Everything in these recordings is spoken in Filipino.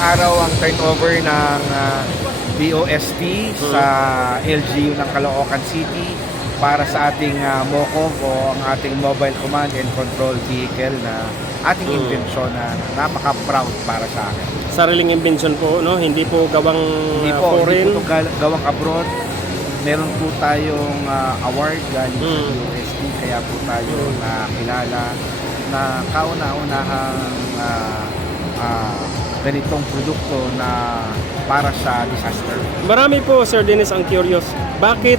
araw ang turnover ng DOST sa LGU ng Caloocan City para sa ating MOCOV o ang ating Mobile Command and Control Vehicle na ating imbensyon na napaka-proud para sa akin. Sariling invention po, no? Hindi po gawang Hindi foreign. po gawang abroad. Meron po tayong award galing sa DOST, kaya po tayo nakilala na kauna-unahang ganitong produkto na para sa disaster. Marami po, Sir Dennis, ang curious. Bakit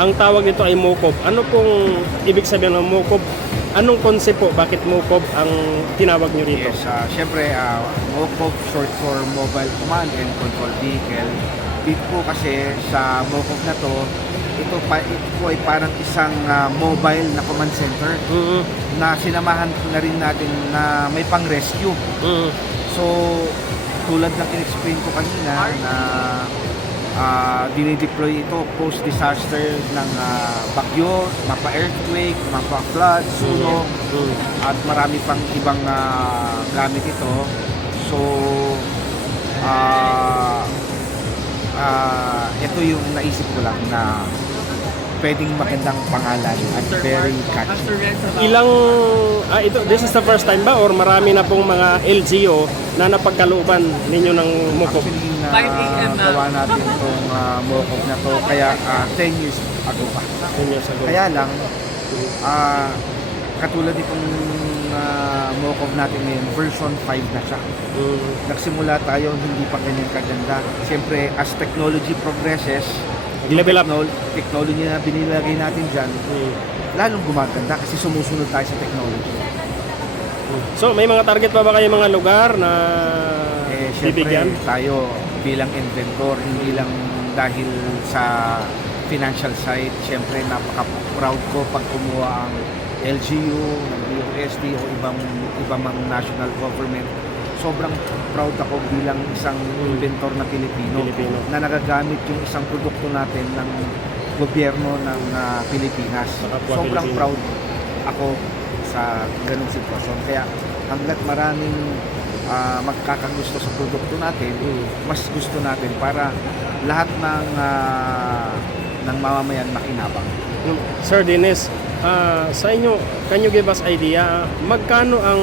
ang tawag nito ay MOCOV? Ano pong ibig sabihin ng MOCOV? Anong concept po? Bakit MOCOV ang tinawag nyo rito? Yes, syempre, MOCOV short for Mobile Command and Control Vehicle. Dito po kasi sa MOCOV na to, ito po ay parang isang mobile na command center na sinamahan na rin natin na may pang-rescue. So, tulad ng in-explain ko kanina na dinideploy ito post-disaster ng bagyo, mapa-earthquake, mapa-flood, sunog, at marami pang ibang gamit ito. So, ito yung naisip ko lang na pwedeng magandang pangalan at very catchy. This is the first time ba or marami na pong mga LGO na napagkalooban ninyo ng MOCOV? Actually, gawa natin itong MOCOV na to kaya 10 years ago pa. 10 years ago. Kaya lang, katulad itong MOCOV natin ngayon, version 5 na siya. Nagsimula tayo, hindi pa ganyan kaganda. Siyempre, as technology progresses, level up. Technology na binilagay natin dyan, lalong gumaganda kasi sumusunod tayo sa technology. So, may mga target pa ba kayo mga lugar na Siyempre, bibigyan? tayo bilang inventor, hindi lang dahil sa financial side, siyempre napaka-proud ko pag kumuha ang LGU, ng DOST o ibang national government. Sobrang proud ako bilang isang inventor na Pilipino na nagagamit yung isang produkto natin ng gobyerno ng Pilipinas. Sobrang proud ako sa ganung sitwasyon. Kaya hanggat maraming magkakagusto sa produkto natin, mas gusto natin para lahat ng mamamayan makinabang. Sir Dennis, sa inyo, can you give us idea magkano ang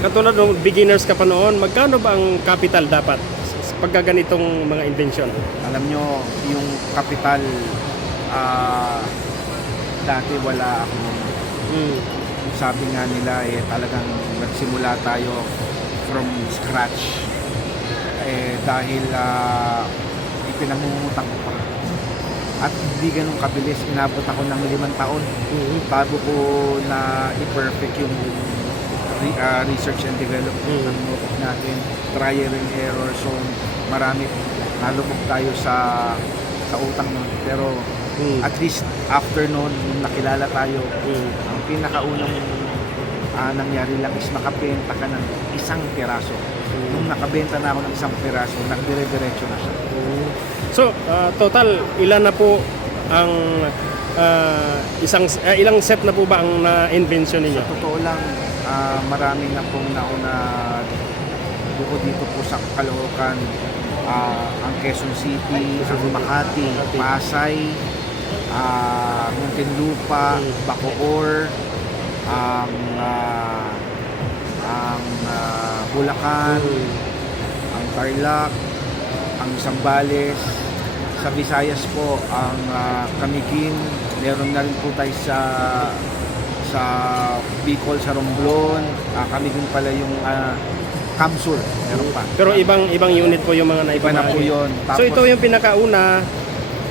katulad ng beginners ka pa noon, magkano ba ang capital dapat sa pagkaganitong mga invention? Alam nyo, yung capital dati wala ako. Sabi nga nila talagang nagsimula tayo from scratch dahil ipinangungutang ko pa. At hindi ganun kabilis, inabot ako ng 5 taon bago ko na i-perfect yung research and development ng MOCOV natin, trial and error. So marami, nalubog tayo sa utang nun. Pero at least after nun, nung nakilala tayo, ang pinakaunang nangyari lang is makabenta ka ng 1 piraso. Nung nakabenta na ako ng 1 piraso, nagdire-diretso na siya. So, total, ilan na po ang ilang set na po ba ang na-invention ninyo? Sa totoo lang, marami na pong nauna bukod dito po sa Caloocan, ang Quezon City, ang Makati, Pasay, Muntinlupa, Bacoor, ang Bulacan, ang Tarlac, ang Zambales, sa Visayas po ang Camiguin, meron na rin po tayo sa Bicol, sa Romblon, Camiguin pala yung Kamsul, meron pa. Pero ibang unit po yung mga Iba na po yun. So ito yung pinakauna,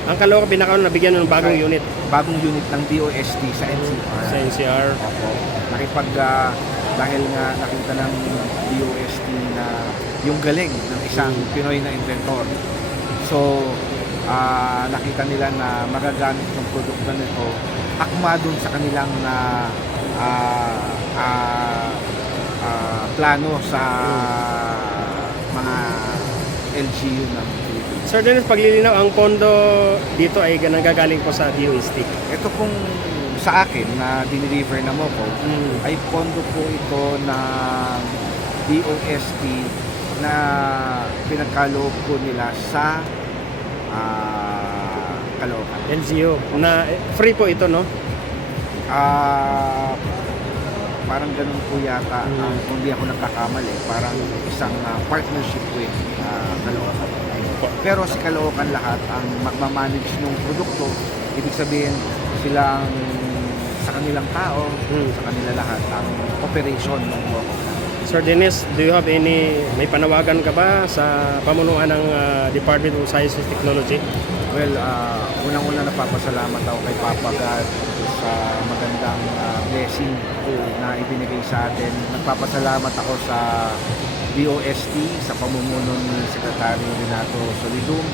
ang Caloocan pinakauna nabigyan ng bagong unit. Bagong unit ng DOST sa NCR. Sa NCR. Opo. Dahil nga nakita ng DOST na yung galing ng isang Pinoy na inventor. So, nakita nila na magagamit ng produkto nito, akma dun sa kanilang plano sa mga LGU ng Pilipinas. Sir Dennis, paglilinaw, ang pondo dito ay nanggagaling po sa DOST. Ito pong sa akin na dineliver na MOCOV ay pondo po ito ng DOST na pinagkaloob ko nila sa Caloocan. LGU na free po ito, no? Parang ganun po yata, kung di ako nagkakamali, parang isang partnership with Caloocan. Pero si Caloocan lahat ang magmamanage ng produkto, ibig sabihin silang sa kanilang tao, sa kanila lahat ang operation ng Moco. Sir Dennis, do you have may panawagan ka ba sa pamunuan ng Department of Science and Technology? Well, unang-una napapasalamat ako kay Papa God sa magandang blessing na ibinigay sa atin. Nagpapasalamat ako sa DOST, sa pamumuno ni Secretary Renato Solidum,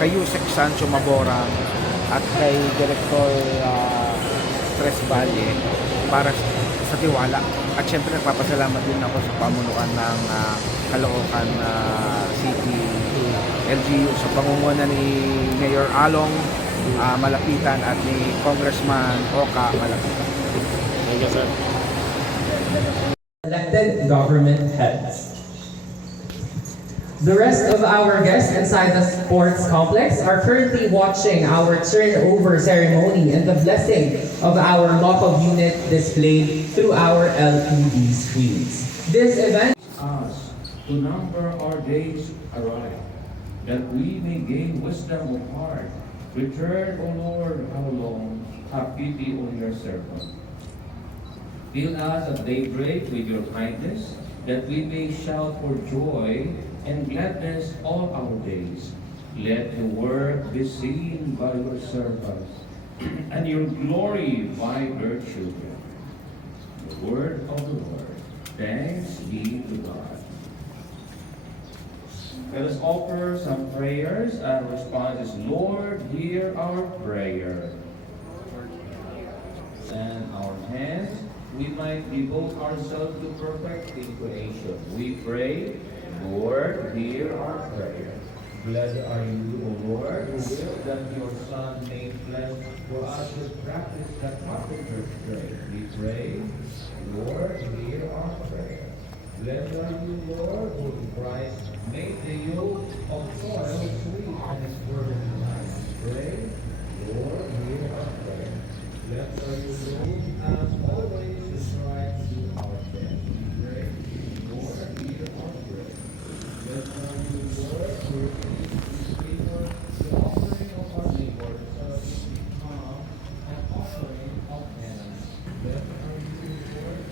kay Yusek Sancho Maborang at kay Director Tres Valle para sa tiwala. At syempre nagpapasalamat din ako sa pamunuan ng Caloocan City LGU sa pangunguna ni Mayor Along Malapitan at ni Congressman Oka Malapitan. Thank you, sir. Elected government heads. The rest of our guests inside the sports complex are currently watching our turnover ceremony and the blessing of our local unit displayed through our LED screens. This event us to number our days aright, that we may gain wisdom of heart. Return, O Lord, how long? Have pity on your servant. Fill us at daybreak with your kindness, that we may shout for joy and gladness all our days. Let your work be seen by your servants, and your glory by your children. The word of the Lord. Thanks be to God. Let us offer some prayers, and response is, Lord, hear our prayer. And our hands, we might devote ourselves to perfecting creation. We pray, Lord, hear our prayer. Blessed are you, O Lord, who will that your Son made flesh for us to practice the carpenter's trade. We pray, Lord, hear our prayer. Blessed are you, Lord, who in Christ made the yoke of toil sweet and his burden light. Pray, Lord, hear our prayer. Blessed are you, Lord, as always to strive to our death. We pray, Lord, hear our prayer. Blessed are you, Lord, who favor the offering of our neighbor, so that we become an offering of penance. Blessed are you, Lord,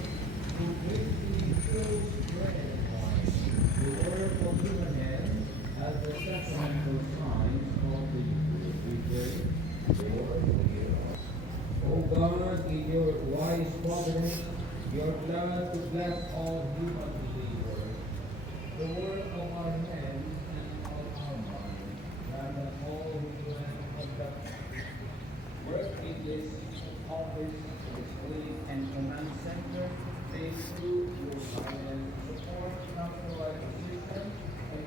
who greatly shows bread and wine, the work of human hands, as the sacramental signs of the Eucharist. We pray, Lord, hear us. O God, in your wise providence, your plan to bless all human believers, the work of our hands and of our minds, and that all human conduct work in this office, display and command center, may through your guidance support natural life assistance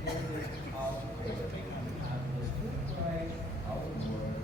and bring out everything and happiness through Christ our Lord.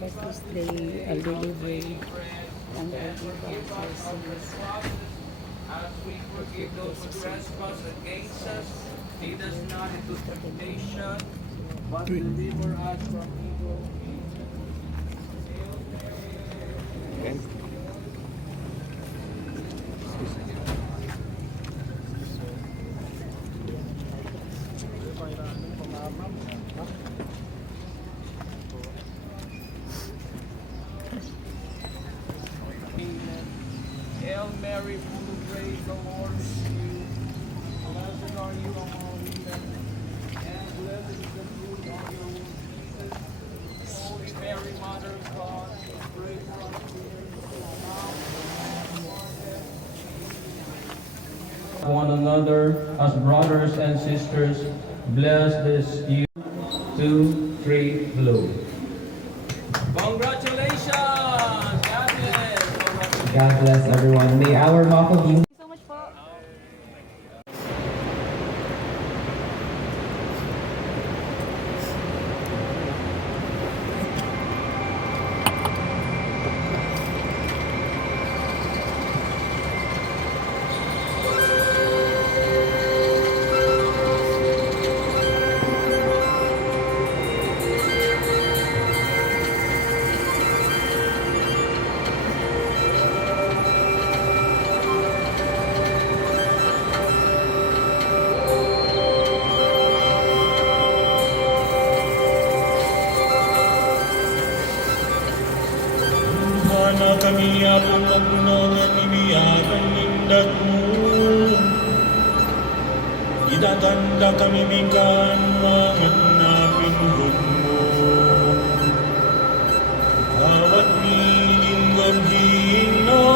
Because they are delivery and they give us service. As we forgive those who trespass against us, lead us not into temptation, but deliver us from evil. Hail Mary, full of grace, the Lord is with you. Blessed are you among women, and blessed is the fruit of your womb, Jesus. Holy Mary, Mother of God, pray for us sinners, now and at our death. One another as brothers and sisters, Bless this year. 2, 3, blow. Congratulations! God bless! God bless everyone. May our Mako be So much po. Mana kami apong magpunangan imiyakan nindat mo. Itatanda kami bikan mangat na pinhod mo. Awat nilinggan hinaya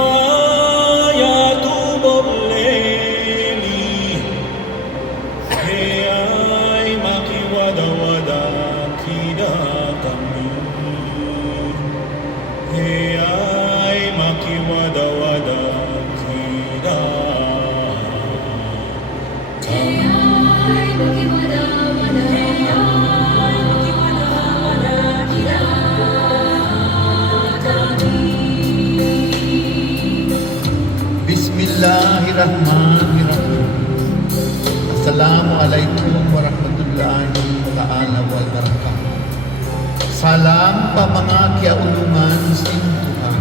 tubob leni. Ay makiwada-wada kida kami. Ay makiwada-wada kida Bismillahirrahmanirrahim. Assalamualaikum warahmatullahi ta'ala wal barakatuh. Salam pa mga kiaulungan sin Tuhan.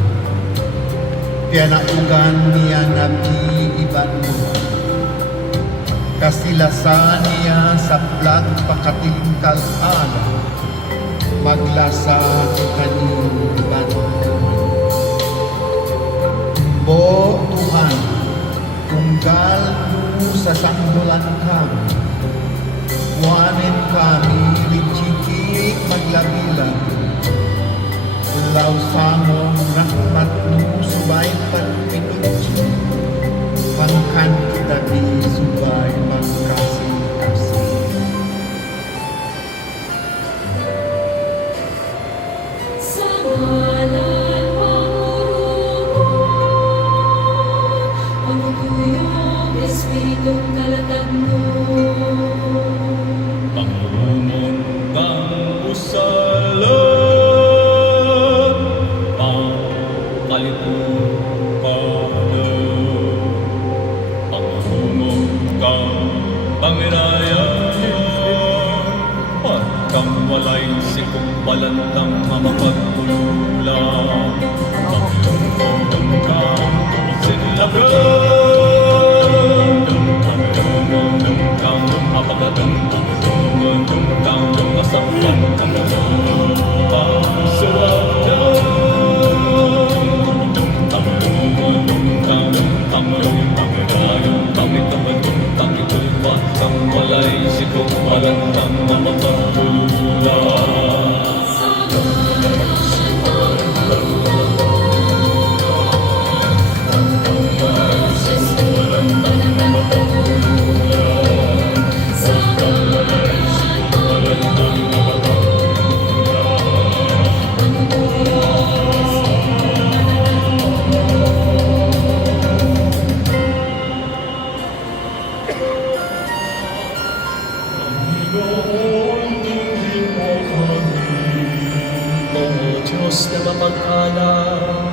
Pianaugan niya nabi iban mo. Kasilasan niya sa plag pakatilingkal ala. Maglasa kaning iban mo. Bo Tuhan, tunggal mo sa sanggulan kami. Buwanin kami licikik maglabilang. Ulaw samong rahmat mo subay pagpinuji. Pangkan kita di subay magkasih-kasih. Sa ngalan Panginoon, Panginoong Espiritong kalatag mo. Pangumon kang usalan, pangkalipukanan. Pangumon kang pangirayan, pagkang walay sikong balantang mamapagpululang. Pangumon kang sinlagan, pangumon kang mapagatan. Diyos na mapag-alam,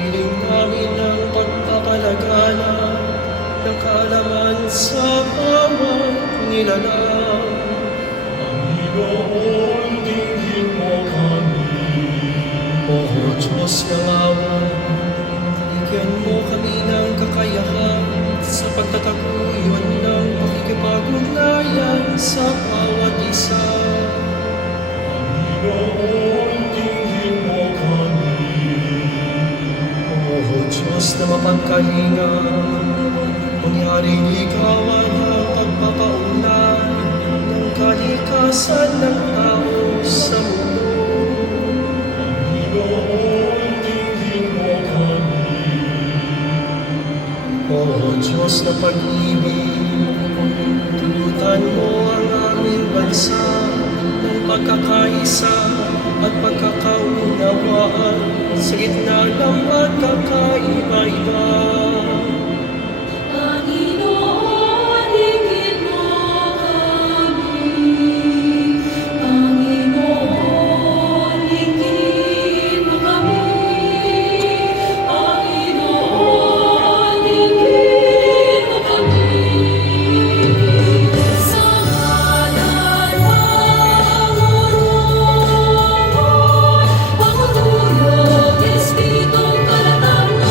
hiling namin ang pagpapalagala ng kaalaman sa bawat nilalang. Panginoon, dinggin mo kami. O Diyos ng awa, bigyan mo kami ng kakayahan sa pagtataguyod ng pakikipag-ugnayan sa bawat isa. Panginoon, dinggin mo kami. O Diyos na mapagkalinga, mangyaring ligawan ang pagpapaunlad ng kalikasan ng tao sa mundo. Panginoon, dinggin mo kami. O Diyos na pag-ibig, tulutan mo ang aming bansa ng pagkakaisa at pagkakaunawaan sa gitna ng pagkakaiba-iba. Panginoon, hingin mo kami. Panginoon, hingin mo kami. Panginoon, hingin mo kami. Sa ngalan ng Panginoon, Espiritung Kalatagnon.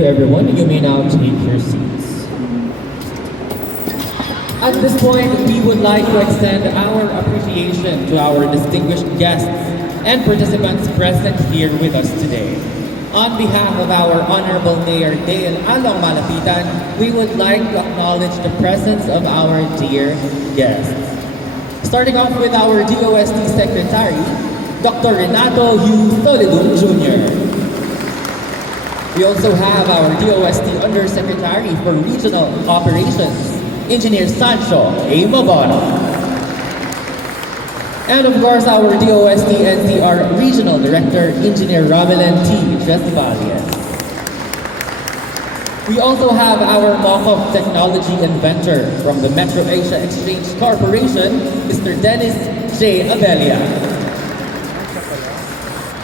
you, everyone. You may now take your seats. At this point, we would like to extend our appreciation to our distinguished guests and participants present here with us today. On behalf of our Honorable Mayor Dale Along Malapitan, we would like to acknowledge the presence of our dear guests. Starting off with our DOST Secretary, Dr. Renato U. Solidum Jr. We also have our DOST Undersecretary for Regional Operations, Engineer Sancho A. Mabona. And of course, our DOST NCR Regional Director, Engineer Romelan T. Jesvalias. We also have our Mockup Technology Inventor from the Metro Asia Exchange Corporation, Mr. Dennis J. Abelia.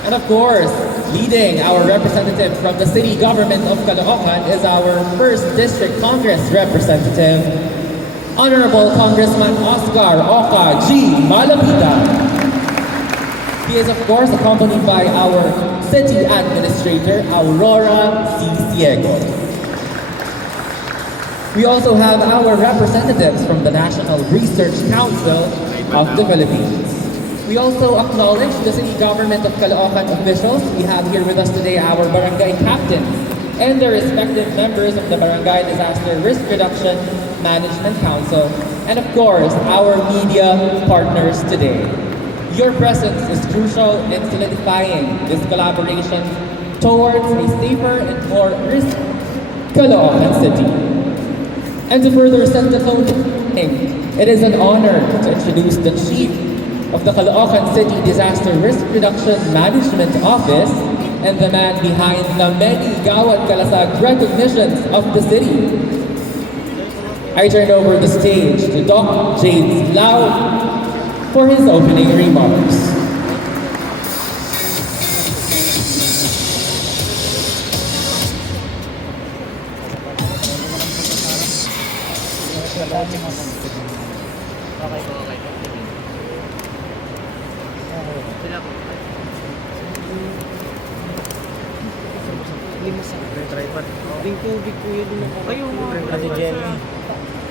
And of course, leading our representative from the City Government of Caloocan is our 1st District Congress Representative, Honorable Congressman Oscar Oka G. Malapitan. He is of course accompanied by our City Administrator, Aurora C. Ciego. We also have our representatives from the National Research Council of the Philippines. We also acknowledge the City Government of Caloocan officials. We have here with us today our barangay captains and their respective members of the Barangay Disaster Risk Reduction Management Council, and of course, our media partners today. Your presence is crucial in solidifying this collaboration towards a safer and more risk Caloocan City. And to further set the tone, it is an honor to introduce the Chief of the Caloocan City Disaster Risk Reduction Management Office and the man behind the many Gawad Kalasag recognitions of the city. I turn over the stage to Doc James Lau for his opening remarks.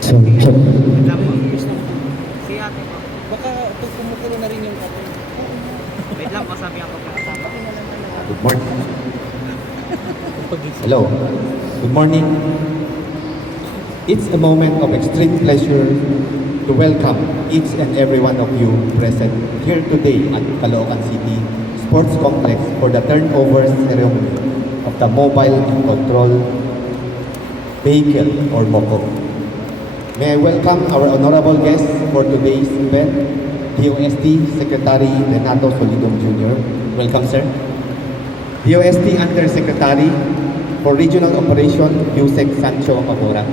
Good morning. Hello. Good morning. It's a moment of extreme pleasure to welcome each and every one of you present here today at Caloocan City Sports Complex for the turnover ceremony of the Mobile and Control Vehicle or MOCO. May I welcome our honorable guests for today's event, DOST Secretary Renato Solidum Jr. Welcome, sir. DOST Undersecretary for Regional Operation, Yusek Sancho Abora.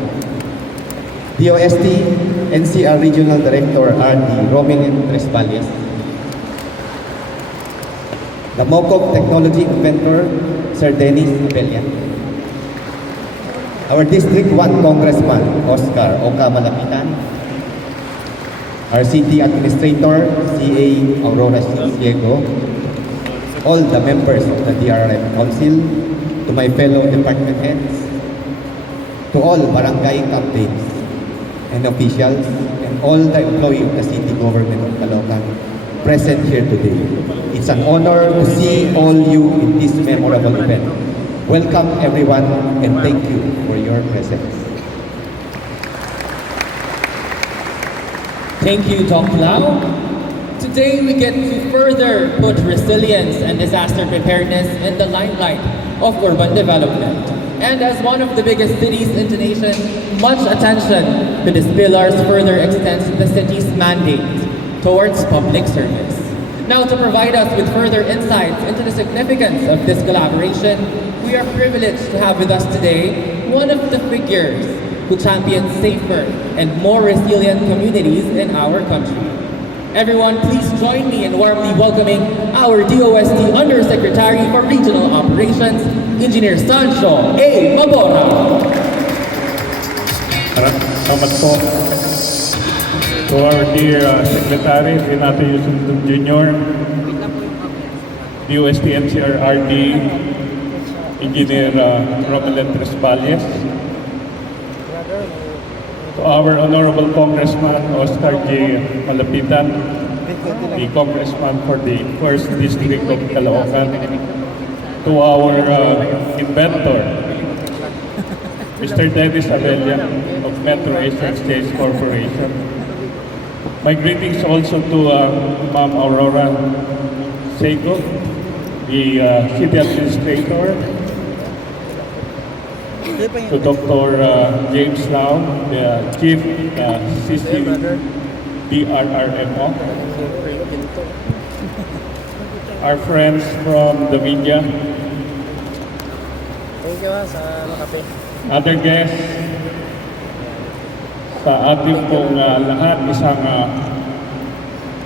DOST NCR Regional Director, RD Romelin Tresvalias. The MOCOP Technology Inventor, Sir Dennis Abelia. Our District 1 Congressman, Oscar Oka Malapitan. Our City Administrator, CA Aurora Ciego. All the members of the DRRM Council, to my fellow department heads, to all barangay captains and officials, and all the employees of the City Government of Caloocan present here today. It's an honor to see all you in this memorable event. Welcome everyone and thank you for your presence. Thank you, Doc Lau. Today we get to further put resilience and disaster preparedness in the limelight of urban development. And as one of the biggest cities in the nation, much attention to these pillars further extends the city's mandate towards public service. Now, to provide us with further insights into the significance of this collaboration, we are privileged to have with us today one of the figures who champions safer and more resilient communities in our country. Everyone, please join me in warmly welcoming our DOST Undersecretary for Regional Operations, Engineer Sancho A. Mabona. Salamat po. To our dear Secretary, Renato Solidum Jr., DOST NCR RD, Engineer Romelet Tresvalles, to our Honorable Congressman Oscar J. Malapitan, the Congressman for the 1st District of Caloocan, to our inventor, Mr. Dennis Abella of Metro Asia Exchange Corporation. My greetings also to Ma'am Aurora Seiko, the City Administrator, to Dr. James Lau, the Chief CCDRRMO, our friends from the media, other guests, sa ating pong lahat, isang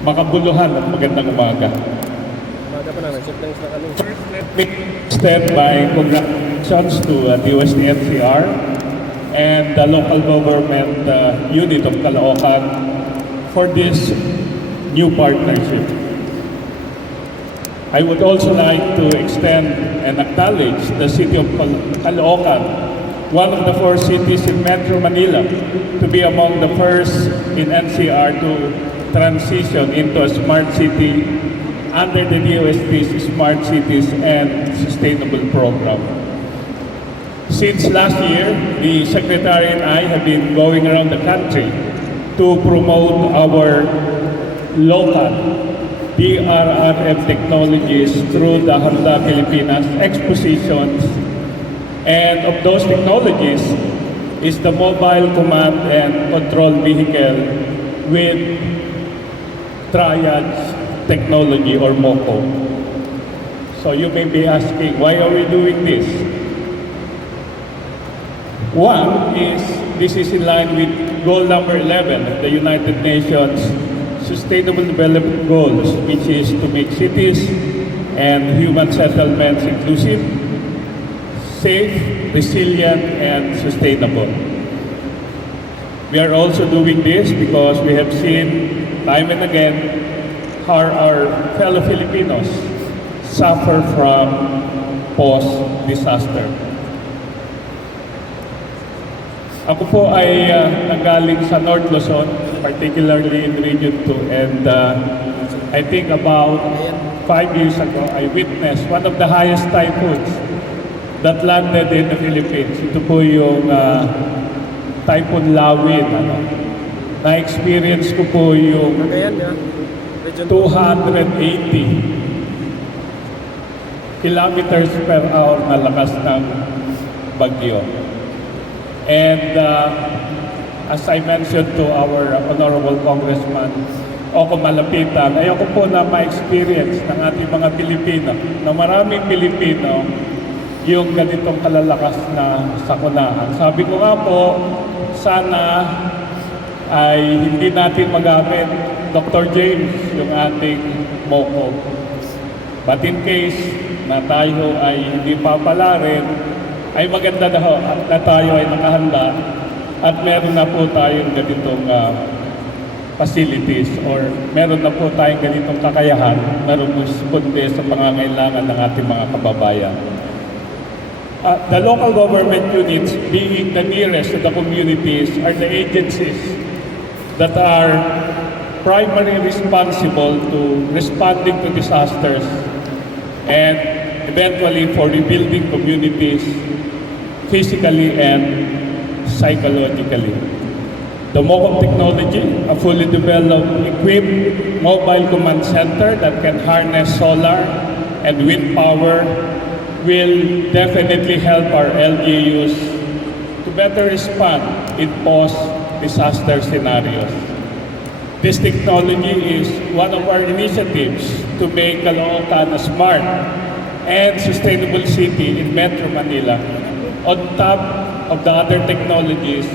makabuluhan at magandang umaga. Let me extend my congratulations to the UST-NCR and the local government unit of Caloocan for this new partnership. I would also like to extend and acknowledge the city of Caloocan, one of the 4 cities in Metro Manila, to be among the first in NCR to transition into a smart city under the DOST's Smart Cities and Sustainable Program. Since last year, the Secretary and I have been going around the country to promote our local DRRM technologies through the Handa Pilipinas expositions. And of those technologies is the mobile command and control vehicle with triage technology or MOCO. So you may be asking, why are we doing this? One is, this is in line with goal number 11 of the United Nations Sustainable Development Goals, which is to make cities and human settlements inclusive, safe, resilient, and sustainable. We are also doing this because we have seen time and again how our fellow Filipinos suffer from post-disaster. Ako po ay nanggaling sa North Luzon, particularly in Region 2, and I think about 5 years ago, I witnessed one of the highest typhoons that landed in the Philippines. Ito po yung Typhoon Lawin. Na-experience ko po yung 280 kilometers per hour na lakas ng bagyo. And as I mentioned to our Honorable Congressman Oko Malapitan, ayoko po na ma-experience ng ating mga Pilipino, na maraming Pilipino, yung ganitong kalalakas na sakunaan. Sabi ko nga po, sana ay hindi natin magamit, Dr. James, yung ating MOCO. But in case na tayo ay hindi papala rin, ay maganda na tayo ay nakahanda at meron na po tayong ganitong facilities or meron na po tayong ganitong kakayahan na rumusponde sa pangangailangan ng ating mga kababayan. The local government units, being the nearest to the communities, are the agencies that are primarily responsible to responding to disasters and eventually for rebuilding communities physically and psychologically. The MOCOM technology, a fully developed, equipped mobile command center that can harness solar and wind power, will definitely help our LGUs to better respond in post-disaster scenarios. This technology is one of our initiatives to make Caloocan a smart and sustainable city in Metro Manila, on top of the other technologies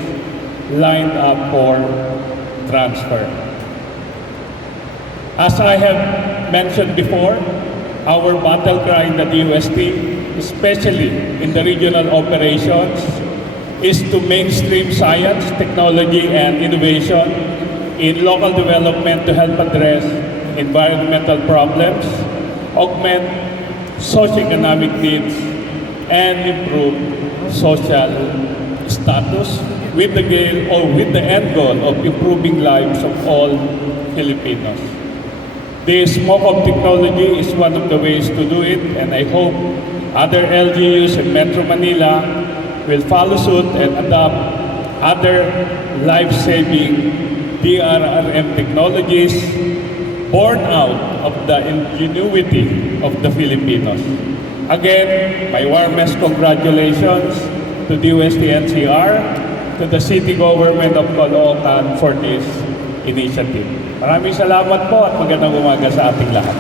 lined up for transfer. As I have mentioned before, our battle cry in the DOST, especially in the regional operations, is to mainstream science, technology, and innovation in local development to help address environmental problems, augment socioeconomic needs, and improve social status with the end goal of improving lives of all Filipinos. This MOCOP technology is one of the ways to do it, and I hope other LGUs in Metro Manila will follow suit and adopt other life-saving DRRM technologies born out of the ingenuity of the Filipinos. Again, my warmest congratulations to DOST NCR, to the City Government of Caloocan for this initiative. Maraming salamat po at magandang umaga sa ating lahat.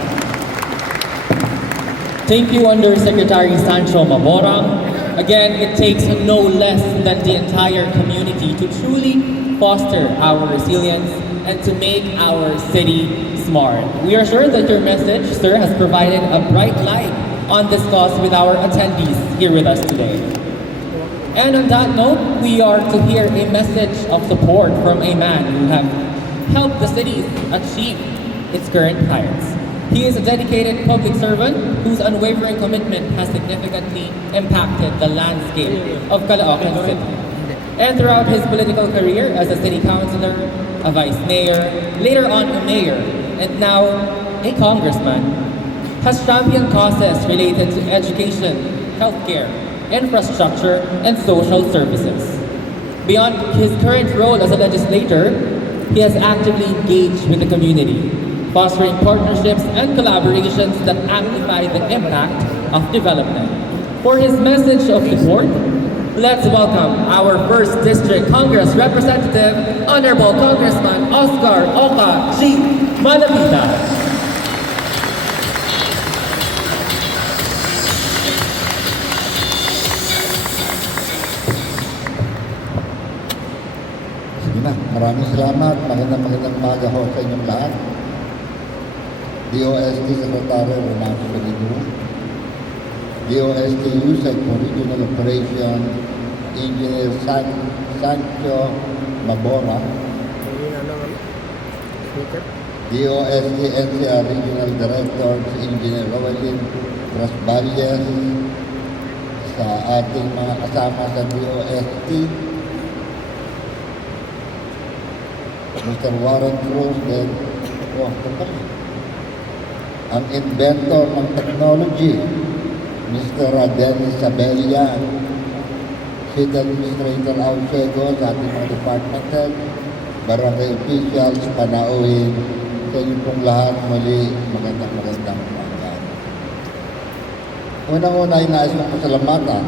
Thank you, Undersecretary Sancho Maborang. Again, it takes no less than the entire community to truly foster our resilience and to make our city smart. We are sure that your message, sir, has provided a bright light on this cause with our attendees here with us today. And on that note, we are to hear a message of support from a man who has helped the city achieve its current heights. He is a dedicated public servant whose unwavering commitment has significantly impacted the landscape of Caloocan City. And throughout his political career as a city councilor, a vice mayor, later on a mayor, and now a congressman, has championed causes related to education, healthcare, infrastructure, and social services. Beyond his current role as a legislator, he has actively engaged with the community, fostering partnerships and collaborations that amplify the impact of development. For his message of support, let's welcome our 1st District Congress Representative, Honorable Congressman Oscar Oka G. Malapita. Sige na, maraming salamat. Magandang umaga ho sa inyong lahat. DOST Secretary Renato Solido, DOST USEC for Regional Operation, Engineer Sancho Mabora, DOST NCR Regional Director, Engineer Roelyn Trasballes, sa ating mga kasama sa DOST, Mr. Warren Cruz, ang inventor ng technology, Mr. Dennis Sabella, City Administrator Aucego, sa ating mga department head, barangay officials, panauhin, sa inyo pong lahat muli, magandang umaga. Unang-una ay nais kong pasalamatan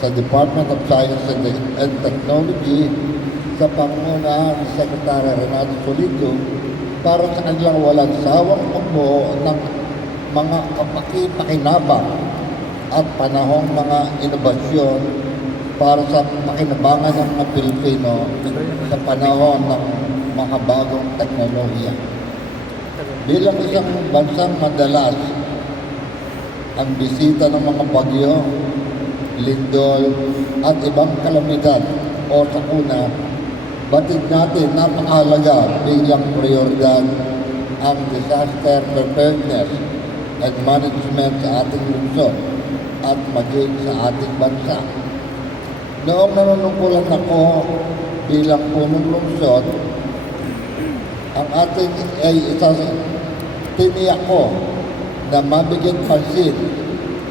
sa Department of Science and Technology sa pangunahan ni Secretary Renato Solido para sa kanilang walang sawang pagbuo ng mga kapaki-pakinabang at panahong mga inobasyon para sa makinabangan ng mga Pilipino sa panahon ng mga bagong teknolohiya. Bilang isang bansang madalas ang bisita ng mga bagyo, lindol at ibang kalamidad o sakuna, batid natin napakahalaga bilang prioridad ang disaster preparedness and management sa ating lungsod at maging sa ating bansa. Noong nanunungkulan ako bilang punong lungsod, ang ating ay tiniyak ko na mabigyan pansin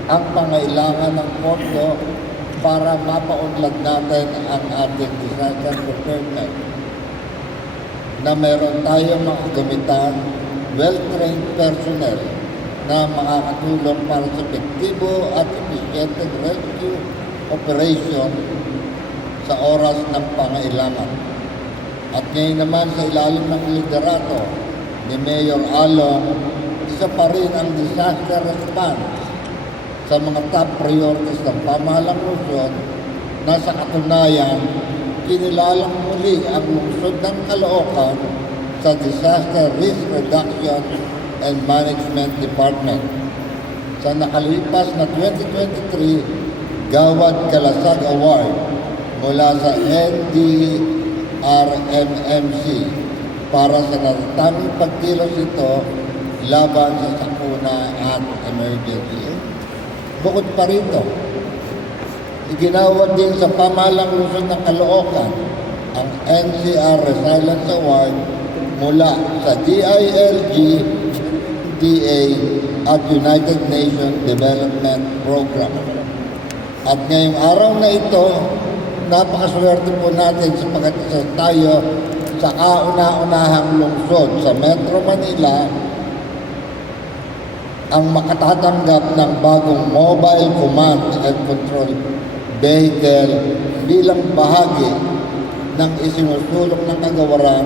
ang pangailangan ng pondo para mapaunlad natin ang ating disaster preparedness. Na meron tayong mga gamitan, well-trained personnel na makakatulong para sa epektibo at efficienteng rescue operation sa oras ng pangailangan. At ngayon naman sa ilalim ng liderato ni Mayor Along, isa pa rin ang disaster response sa mga top priorities ng pamahalang lungsod na sa katunayan, kinilalang muli ang lungsod ng Caloocan sa Disaster Risk Reduction and Management Department. Sa nakalipas na 2023 Gawad Kalasag Award mula sa NDRMMC para sa natatanging pagkilos ito laban sa sakuna at emergency. Bukod pa rito, iginawa din sa pamahalang lungsod ng Caloocan ang NCR Resilience Award mula sa DILG, DA at United Nations Development Program. At ngayong araw na ito, napakaswerte po natin sapagkat isa tayo sa kauna-unahang lungsod sa Metro Manila ang makatatanggap ng bagong mobile command and control vehicle bilang bahagi ng isinusulong ng kagawaran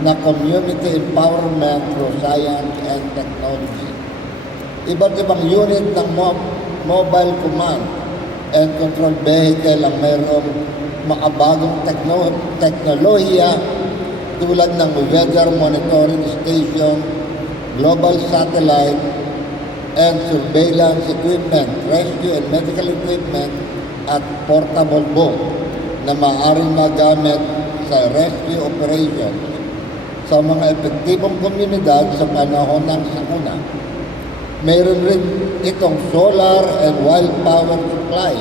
na community empowerment through science and technology. Iba't ibang unit ng mobile command and control vehicle ang mayroong makabagong teknolohiya tulad ng weather monitoring station, global satellite, and surveillance equipment, rescue and medical equipment, at portable boat na maaaring magamit sa rescue operations sa mga epektibong komunidad sa panahon ng sakuna. Mayroon rin itong solar and wild power supply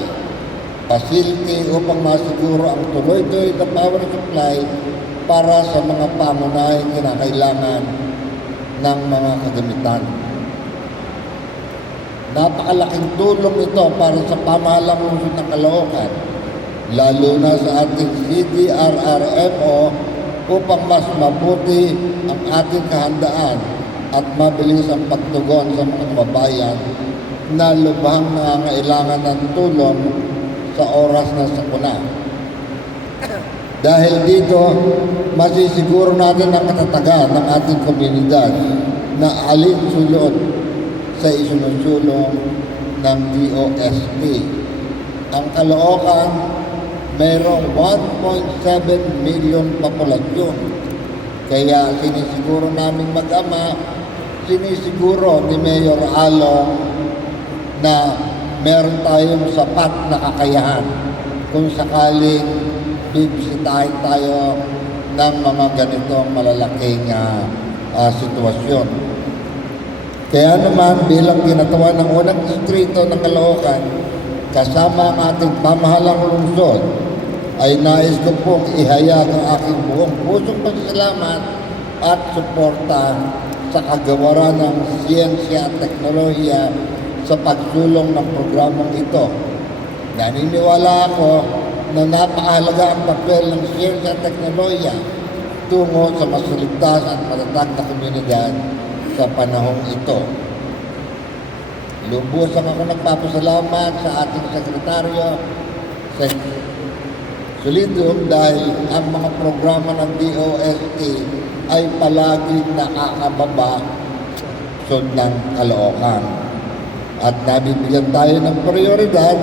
facility upang masiguro ang tuloy-tuloy na power supply para sa mga pangunahing kinakailangan ng mga kagamitan. Napakalaking tulong ito para sa pamahalang lungsod ng Caloocan, lalo na sa ating CDRRMO upang mas mabuti ang ating kahandaan at mabilis ang pagtugon sa mga kababayan na lubhang nangangailangan ng tulong sa oras na sakuna. Dahil dito, masisiguro natin ang katatagan ng ating komunidad na alinsulod sa isinusulong ng DOST. Ang Caloocan, mayroong 1.7 million populasyon. Kaya sinisiguro naming mag-ama, sinisiguro ni Mayor Along na meron tayong sapat na kakayahan kung sakaling bibisitahin tayo ng mga ganitong malalaking sitwasyon. Kaya naman bilang ginatawa ng unang distrito ng Caloocan, kasama ang ating pamahalang lungsod, ay nais ko pong ihayag ang aking buong pusong pagsalamat at suporta sa kagawaran ng siyensya at teknolohiya sa pagsulong ng programang ito. Naniniwala ako na napakahalaga ang papel ng siyensya at teknolohiya tungo sa mas ligtas at matatag na komunidad sa panahong ito. Lubusan ako nagpapasalamat sa ating sekretaryo, Solidum, dahil ang mga programa ng DOST ay palaging nakakababa ng Caloocan. At nabibigyan tayo ng prioridad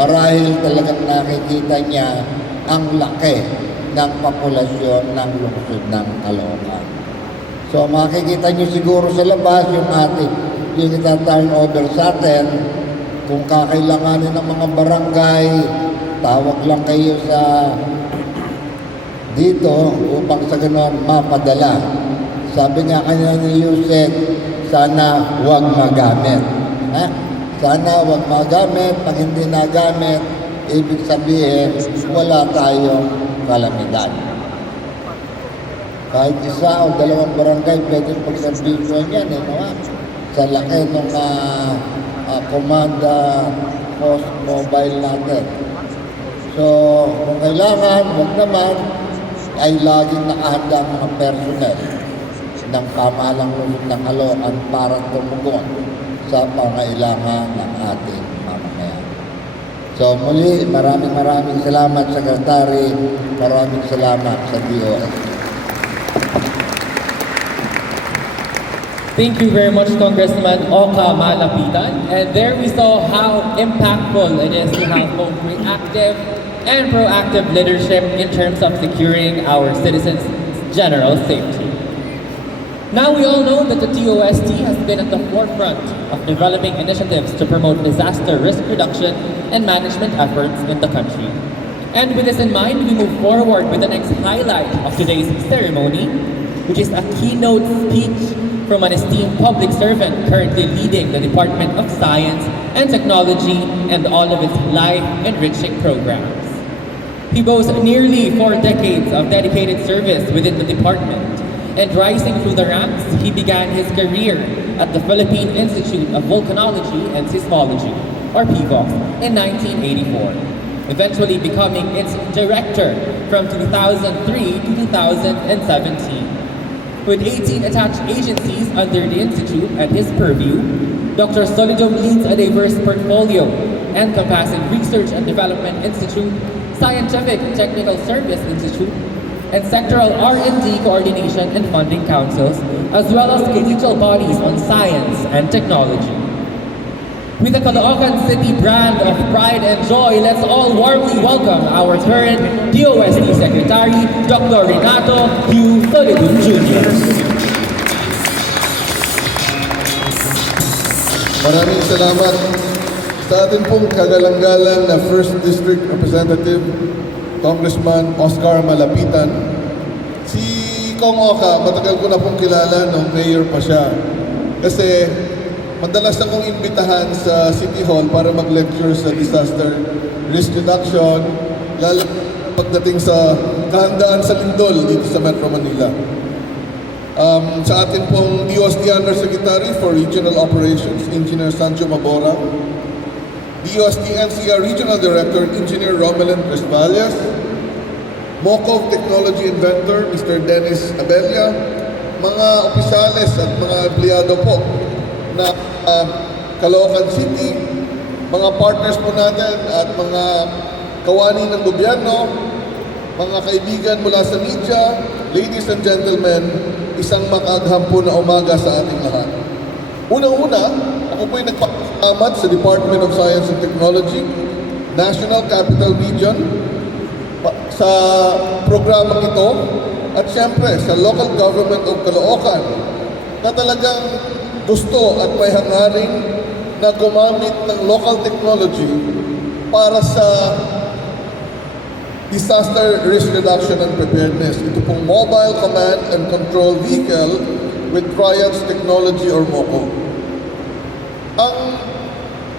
marahil talagang nakikita niya ang laki ng populasyon ng lungsod ng Caloocan. So makikita niyo siguro sa labas yung ita-turnover sa atin. Kung kakailanganin ng mga barangay, tawag lang kayo sa dito upang sa ganoon mapadala. Sabi nga kanina ni Yusek, sana huwag magamit. Sana huwag magamit. Pag hindi nagamit, ibig sabihin, wala tayong kalamidad. Kahit isa o dalawang barangay, pwedeng pagservisyon yan, sa laki ng Comanda Post Mobile natin. So, kung kailangan, huwag naman, ay laging nakahanda ang mga personnel ng pamahalang lungsod ng Caloocan para tumugon sa pangailangan ng ating mamamayan. So, muli, maraming salamat, Secretary. Maraming salamat sa DOST. Thank you very much, Congressman Oka Malapitan. And there we saw how impactful it is to have both reactive and proactive leadership in terms of securing our citizens' general safety. Now we all know that the DOST has been at the forefront of developing initiatives to promote disaster risk reduction and management efforts in the country. And with this in mind, we move forward with the next highlight of today's ceremony, which is a keynote speech from an esteemed public servant currently leading the Department of Science and Technology and all of its life-enriching programs. He boasts nearly 4 decades of dedicated service within the department, and rising through the ranks, he began his career at the Philippine Institute of Volcanology and Seismology, or PVOS, in 1984, eventually becoming its director from 2003 to 2017. With 18 attached agencies under the Institute at his purview, Dr. Solidum leads a diverse portfolio encompassing Research and Development Institute, Scientific and Technical Service Institute, and sectoral R&D coordination and funding councils, as well as collegial bodies on science and technology. With the Caloocan City brand of pride and joy, let's all warmly welcome our current DOST Secretary, Dr. Renato Hugh Solidum Jr. Maraming salamat sa atin pong kagalang-galang na First District Representative, Congressman Oscar Malapitan. Si Kong Oka, matagal ko na pong kilala nung mayor pa siya. Kasi madalas akong imbitahan sa City Hall para mag-lecture sa disaster risk reduction, lalo pagdating sa kahandaan sa lindol dito sa Metro Manila. Sa atin pong DOST Undersecretary for Regional Operations, Engineer Sancho Mabora, DOST NCR Regional Director, Engineer Romelan Cresvalles, MOCOV Technology Inventor, Mr. Dennis Abella, mga opisales at mga empleyado po na Caloocan City, mga partners po natin at mga kawani ng gobyerno, mga kaibigan mula sa media, ladies and gentlemen, isang makaagham po na umaga sa ating lahat. Unang-una, ako po'y nagpapasalamat sa Department of Science and Technology, National Capital Region, sa programang ito, at syempre sa local government of Caloocan na talagang gusto at may hangaring na gumamit ng local technology para sa disaster risk reduction and preparedness. Ito pong Mobile Command and Control Vehicle with Triads Technology or MOCO. Ang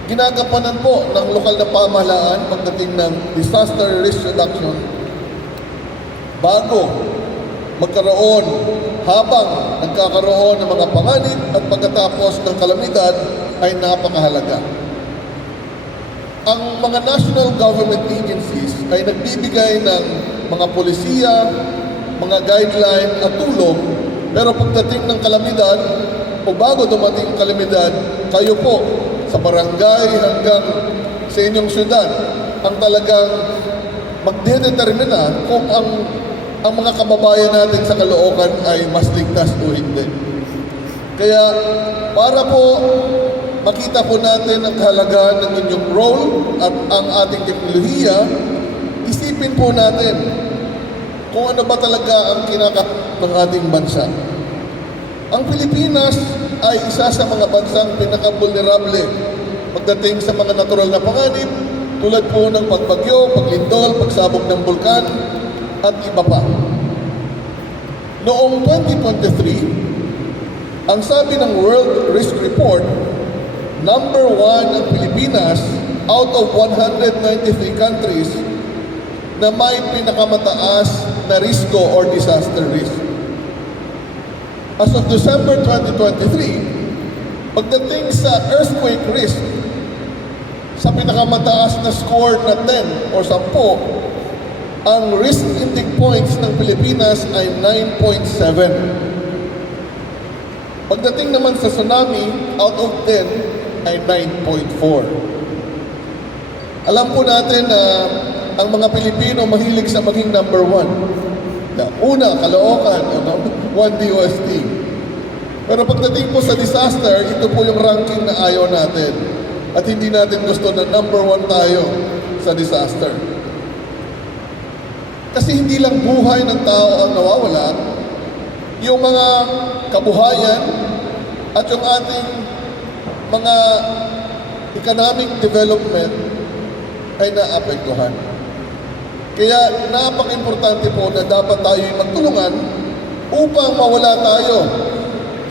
ginagampanan po ng lokal na pamahalaan pagdating ng disaster risk reduction bago magkaroon, habang nagkakaroon ng mga panganib at pagkatapos ng kalamidad ay napakahalaga. Ang mga national government agencies ay nagbibigay ng mga polisiya, mga guideline at tulong, pero pagdating ng kalamidad o bago dumating ang kalamidad, kayo po sa barangay hanggang sa inyong syudad ang talagang magdedetermina kung ang mga kababayan natin sa Caloocan ay mas ligtas o hindi. Kaya para po makita po natin ang kahalagaan ng inyong role at ang ating teknolohiya, isipin po natin kung ano ba talaga ang kinakap ng ating bansa. Ang Pilipinas ay isa sa mga bansang pinaka-vulnerable pagdating sa mga natural na panganib tulad po ng pagbagyo, paglindol, pagsabog ng bulkan at iba pa. Noong 2023, ang sabi ng World Risk Report, number 1 ang Pilipinas out of 193 countries na may pinakamataas na risko or disaster risk. As of December 2023, pagdating sa earthquake risk, sa pinakamataas na score na 10 or 10, ang risk intake points ng Pilipinas ay 9.7. Pagdating naman sa tsunami, out of 10 ay 9.4. Alam po natin na ang mga Pilipino mahilig sa maging number 1. Una, Caloocan, 1 DOST. Pero pagdating po sa disaster, ito po yung ranking na ayaw natin. At hindi natin gusto na number 1 tayo sa disaster. Kasi hindi lang buhay ng tao ang nawawala, yung mga kabuhayan at yung ating mga economic development ay naapektuhan. Kaya napaka-importante po na dapat tayo magtulungan upang mawala tayo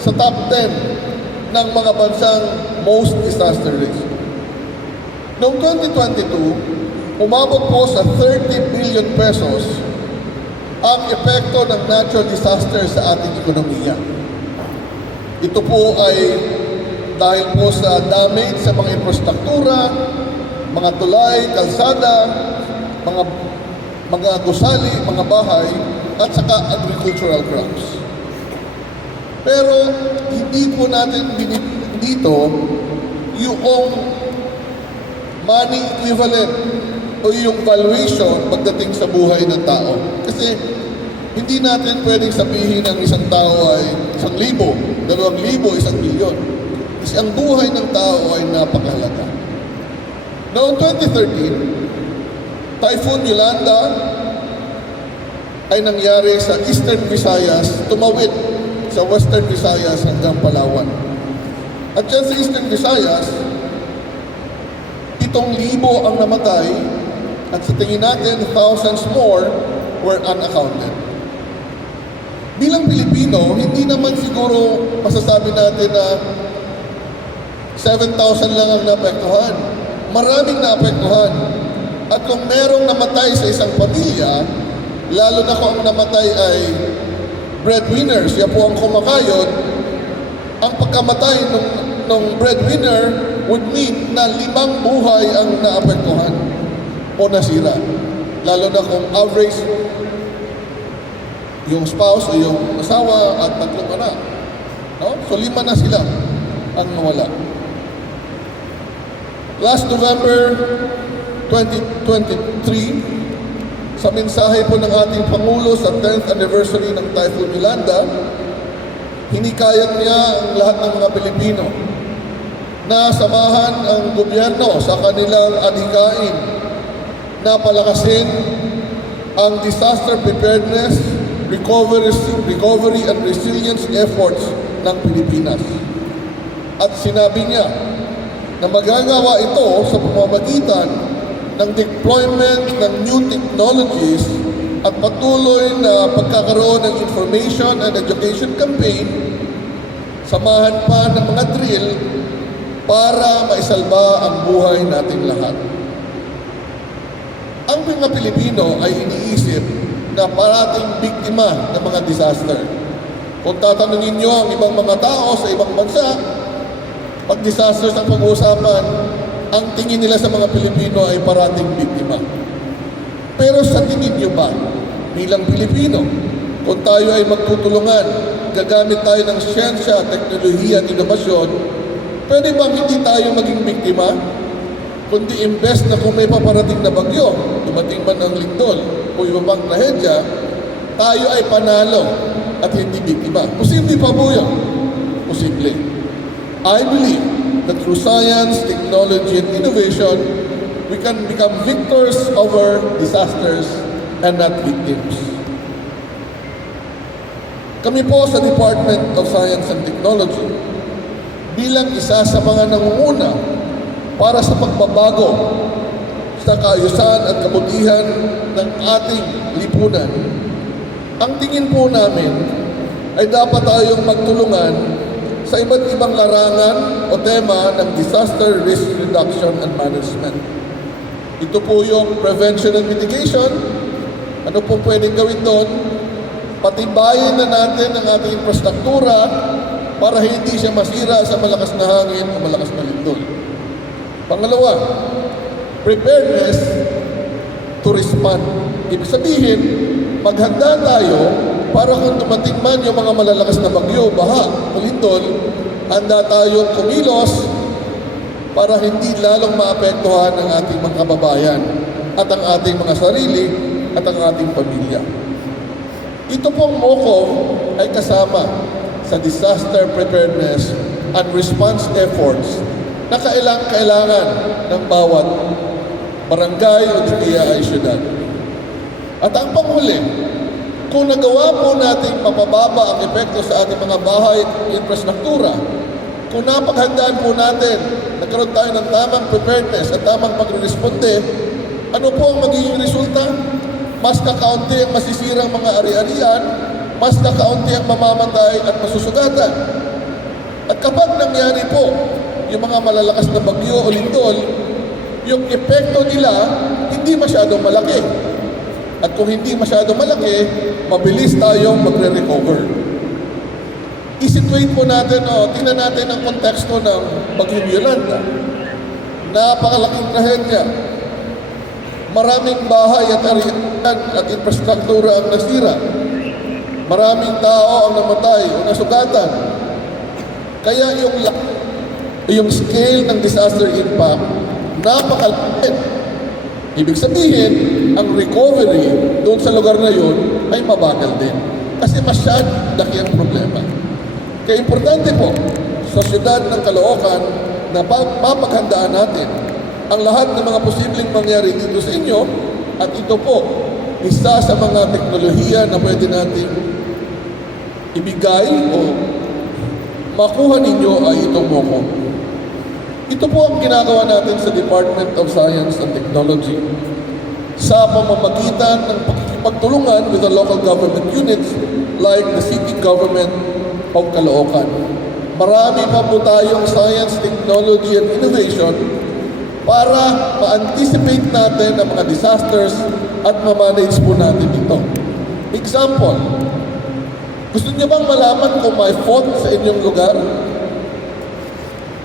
sa top 10 ng mga bansang most disaster risk. Noong 2022, umabot po sa 30 billion pesos ang epekto ng natural disaster sa ating ekonomiya. Ito po ay dahil po sa damage sa mga infrastruktura, mga tulay, kalsada, mga gusali, mga bahay, at saka agricultural crops. Pero hindi po natin dito yung money equivalent o yung valuation pagdating sa buhay ng tao. Kasi hindi natin pwedeng sabihin ng isang tao ay 1,000, 2,000, 1,milyon. Kasi ang buhay ng tao ay napakahalaga. Noong 2013, Typhoon Yolanda ay nangyari sa Eastern Visayas, tumawid sa Western Visayas hanggang Palawan. At dyan sa Eastern Visayas, 7,000 ang namatay at sa tingin natin, thousands more were unaccounted. Bilang Pilipino, hindi naman siguro masasabi natin na 7,000 lang ang naapektuhan. Maraming naapektuhan. At kung merong namatay sa isang pamilya, lalo na kung ang namatay ay breadwinners, yan po ang kumakayod, ang pagkamatay ng breadwinner would mean na 5 buhay ang naapektuhan o nasira. Lalo na kung average yung spouse o yung asawa at 3 anak. No? So 5 na sila ang nawala. Last November 2023, sa mensahe po ng ating Pangulo sa 10th anniversary ng Typhoon Yolanda, hinikayat niya ang lahat ng mga Pilipino na samahan ang gobyerno sa kanilang adhikain na palakasin ang disaster preparedness, recovery and resilience efforts ng Pilipinas. At sinabi niya na magagawa ito sa pamamagitan ng deployment ng new technologies at patuloy na pagkakaroon ng information and education campaign, samahan pa ng mga drill para maisalba ang buhay nating lahat. Ang mga Pilipino ay iniisip na parating biktima ng mga disaster. Kung tatanungin nyo ang ibang mga tao sa ibang bansa, pag disasters ang pag-uusapan, ang tingin nila sa mga Pilipino ay parating biktima. Pero sa tingin nyo ba, bilang Pilipino, kung tayo ay magtutulungan, gagamit tayo ng siyensya, teknolohiya at inobasyon, pwede bang hindi tayo maging biktima? Kundi imbes na kung may paparating na bagyo, dumating man ang lindol o iba pang trahedya, tayo ay panalo at hindi biktima. Posible pa po yun? Posible. I believe that through science, technology, and innovation, we can become victors over disasters and not victims. Kami po sa Department of Science and Technology, bilang isa sa mga nangunguna para sa pagbabago sa kaayusan at kabutihan ng ating lipunan, ang tingin po namin ay dapat tayong magtulungan sa iba't ibang larangan o tema ng disaster risk reduction and management. Ito po yung prevention and mitigation. Ano po pwedeng gawin doon? Patibayin na natin ang ating infrastruktura para hindi siya masira sa malakas na hangin o malakas na lindol. Pangalawa, preparedness to respond. Ibig sabihin, maghanda tayo para kung dumating man yung mga malalakas na bagyo, baha o lindol, handa tayong kumilos para hindi lalong maapektuhan ang ating mga kababayan at ang ating mga sarili at ang ating pamilya. Ito pong MOCOV ay kasama sa disaster preparedness and response efforts na kailangan ng bawat barangay o diya ay syudad. At ang panghuli, kung nagawa po natin mapababa ang epekto sa ating mga bahay at infrastruktura, kung napaghandaan po natin, nagkaroon tayo ng tamang preparedness at tamang pagre-responde, ano po ang magiging resulta? mas kakaunti ang masisirang mga ari-arian, mas kakaunti ang mamamatay at masusugatan. At kapag nangyari po yung mga malalakas na bagyo o lindol, yung epekto nila hindi masyadong malaki. At kung hindi masyadong malaki, mabilis tayong magre-recover. I-situate po natin, tingnan natin ang konteksto ng Bagyong Yolanda. Napakalaking trahedya. Maraming bahay at arian at infrastruktura ang nasira. Maraming tao ang namatay o nasugatan. Kaya yung scale ng disaster impact, napakalaki. Ibig sabihin, ang recovery doon sa lugar na yun ay mabagal din. Kasi masyadong laki ang problema. Kaya importante po sa siyudad ng Caloocan na mapaghandaan natin ang lahat ng mga posibleng mangyari dito sa inyo at ito po, isa sa mga teknolohiya na pwede nating ibigay o makuha ninyo ay itong MOCOP. Ito po ang ginagawa natin sa Department of Science and Technology sa pamamagitan ng pagtulungan with the local government units like the city government of Caloocan. Marami pa po tayong science, technology, and innovation para ma-anticipate natin ang mga disasters at ma-manage po natin ito. Example, gusto niyo bang malaman kung may fault sa inyong lugar?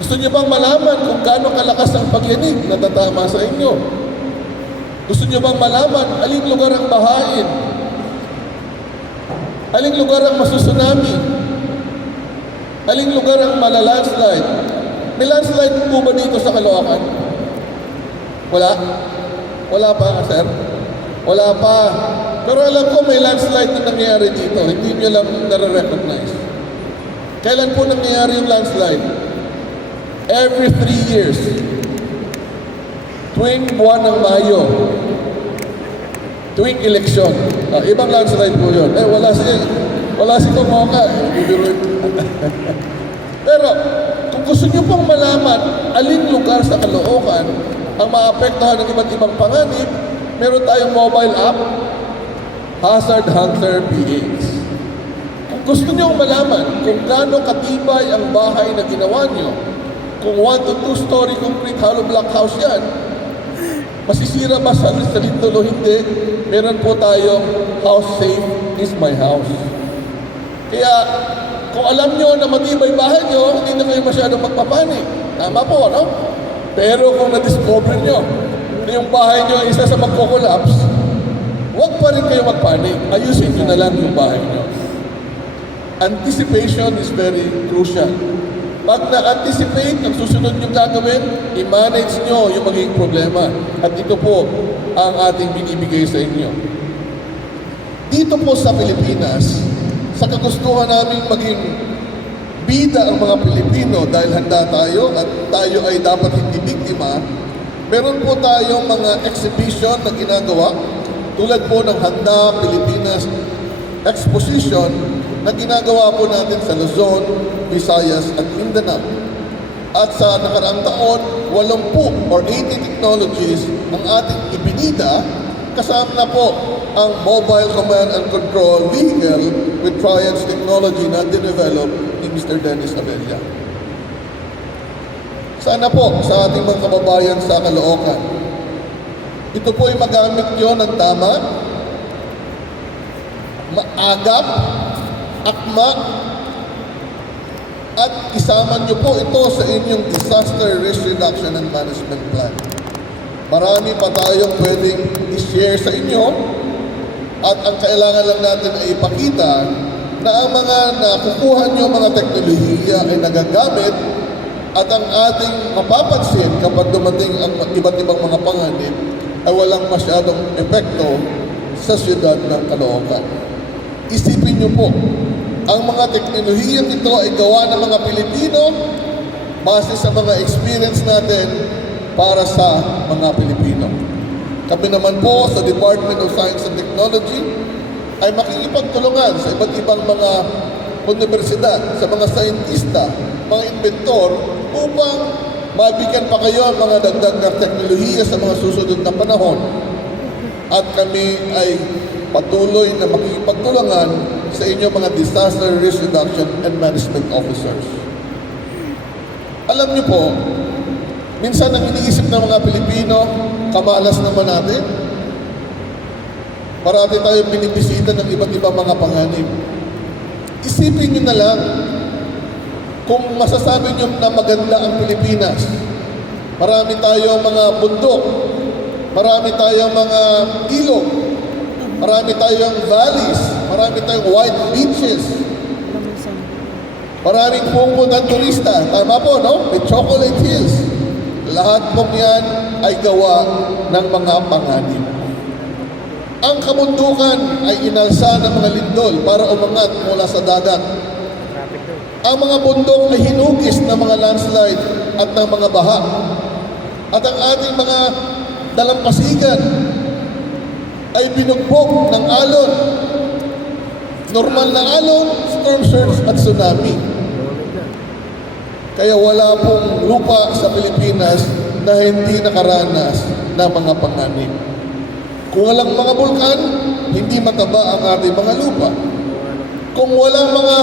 Gusto niyo bang malaman kung gaano kalakas ang pagyanig na tatama sa inyo? Gusto niyo bang malaman aling lugar ang bahain? Aling lugar ang masusunami? Aling lugar ang malalandslide? May landslide po ba dito sa Caloocan? Wala? Wala pa, sir? Wala pa. Pero alam ko may landslide na nangyayari dito. Hindi nyo lang nare-recognize. Kailan po nangyayari yung landslide? Every 3 years. Tuwing buwan ng Mayo. Tuwing eleksyon. Ibang landslide po yun. Wala si Kumoka. Pero, kung gusto nyo pong malaman aling lugar sa Caloocan ang maapektuhan ng iba't ibang panganib, meron tayong mobile app, Hazard Hunter PH. Kung gusto nyo malaman kung gaano katibay ang bahay na ginawa nyo, kung 1 to 2 story concrete hollow block house yan, masisira ba sa lindol o hindi, meron po tayong House Safe is My House. Kaya, kung alam nyo na matibay bahay nyo, hindi na kayo masyadong magpapanik. Tama po, ano? Pero kung na-discover nyo na yung bahay nyo ay isa sa magko-collapse, huwag pa rin kayo magpanik. Ayusin nyo na lang yung bahay nyo. Anticipation is very crucial. Pag na-anticipate ang susunod nyo gagawin, i-manage nyo yung magiging problema. At ito po ang ating binibigay sa inyo. Dito po sa Pilipinas, sa kagustuhan namin maging bida ang mga Pilipino dahil handa tayo at tayo ay dapat hindi biktima, meron po tayong mga exhibition na ginagawa tulad po ng Handa Pilipinas Exposition na ginagawa po natin sa Luzon, Visayas at Mindanao. At sa nakaraang taon, 80 or 80 technologies ang ating ibinida, kasama na po ang mobile command and control vehicle with Triance technology na dinevelop ni Mr. Dennis Abella. Sana po sa ating mga kababayan sa Caloocan, ito po ay magamit nyo ng tama, maagap, akma, at isama nyo po ito sa inyong Disaster Risk Reduction and Management Plan. Marami pa tayong pwedeng i-share sa inyo at ang kailangan lang natin ay ipakita na ang mga nakukuha nyo mga teknolohiya ay nagagamit at ang ating mapapansin kapag dumating ang iba't ibang mga panganib ay walang masyadong epekto sa siyudad ng Caloocan. Isipin nyo po, ang mga teknolohiyang ito ay gawa ng mga Pilipino base sa mga experience natin para sa mga Pilipino. Kami naman po sa Department of Science and Technology ay makikipagtulungan sa iba't ibang mga universidad, sa mga scientista, mga inventor, upang mabigyan pa kayo ang mga dagdag na teknolohiya sa mga susunod na panahon. at kami ay patuloy na makikipagtulungan sa inyong mga Disaster Risk Reduction and Management Officers. Alam niyo po, minsan ang iniisip ng mga Pilipino, kamalas naman natin. Marami tayong binibisita ng iba't ibang mga panganib. Isipin niyo na lang, kung masasabi niyo na maganda ang Pilipinas, marami tayong mga bundok, marami tayong mga ilog, marami tayong valleys, marami tayong white beaches, maraming pumupunta ng turista. Tama po, no? May chocolate hills. Lahat pong yan ay gawa ng mga panganib. Ang kabundukan ay inalsa ng mga lindol para umangat mula sa dagat. Ang mga bundok ay hinugis ng mga landslide at ng mga baha. At ang ating mga dalampasigan ay binugbog ng alon. Normal na alon, storm surge at tsunami. Kaya wala pong lupa sa Pilipinas na hindi nakaranas ng mga panganib. Kung walang mga bulkan, hindi mataba ang ating mga lupa. Kung walang mga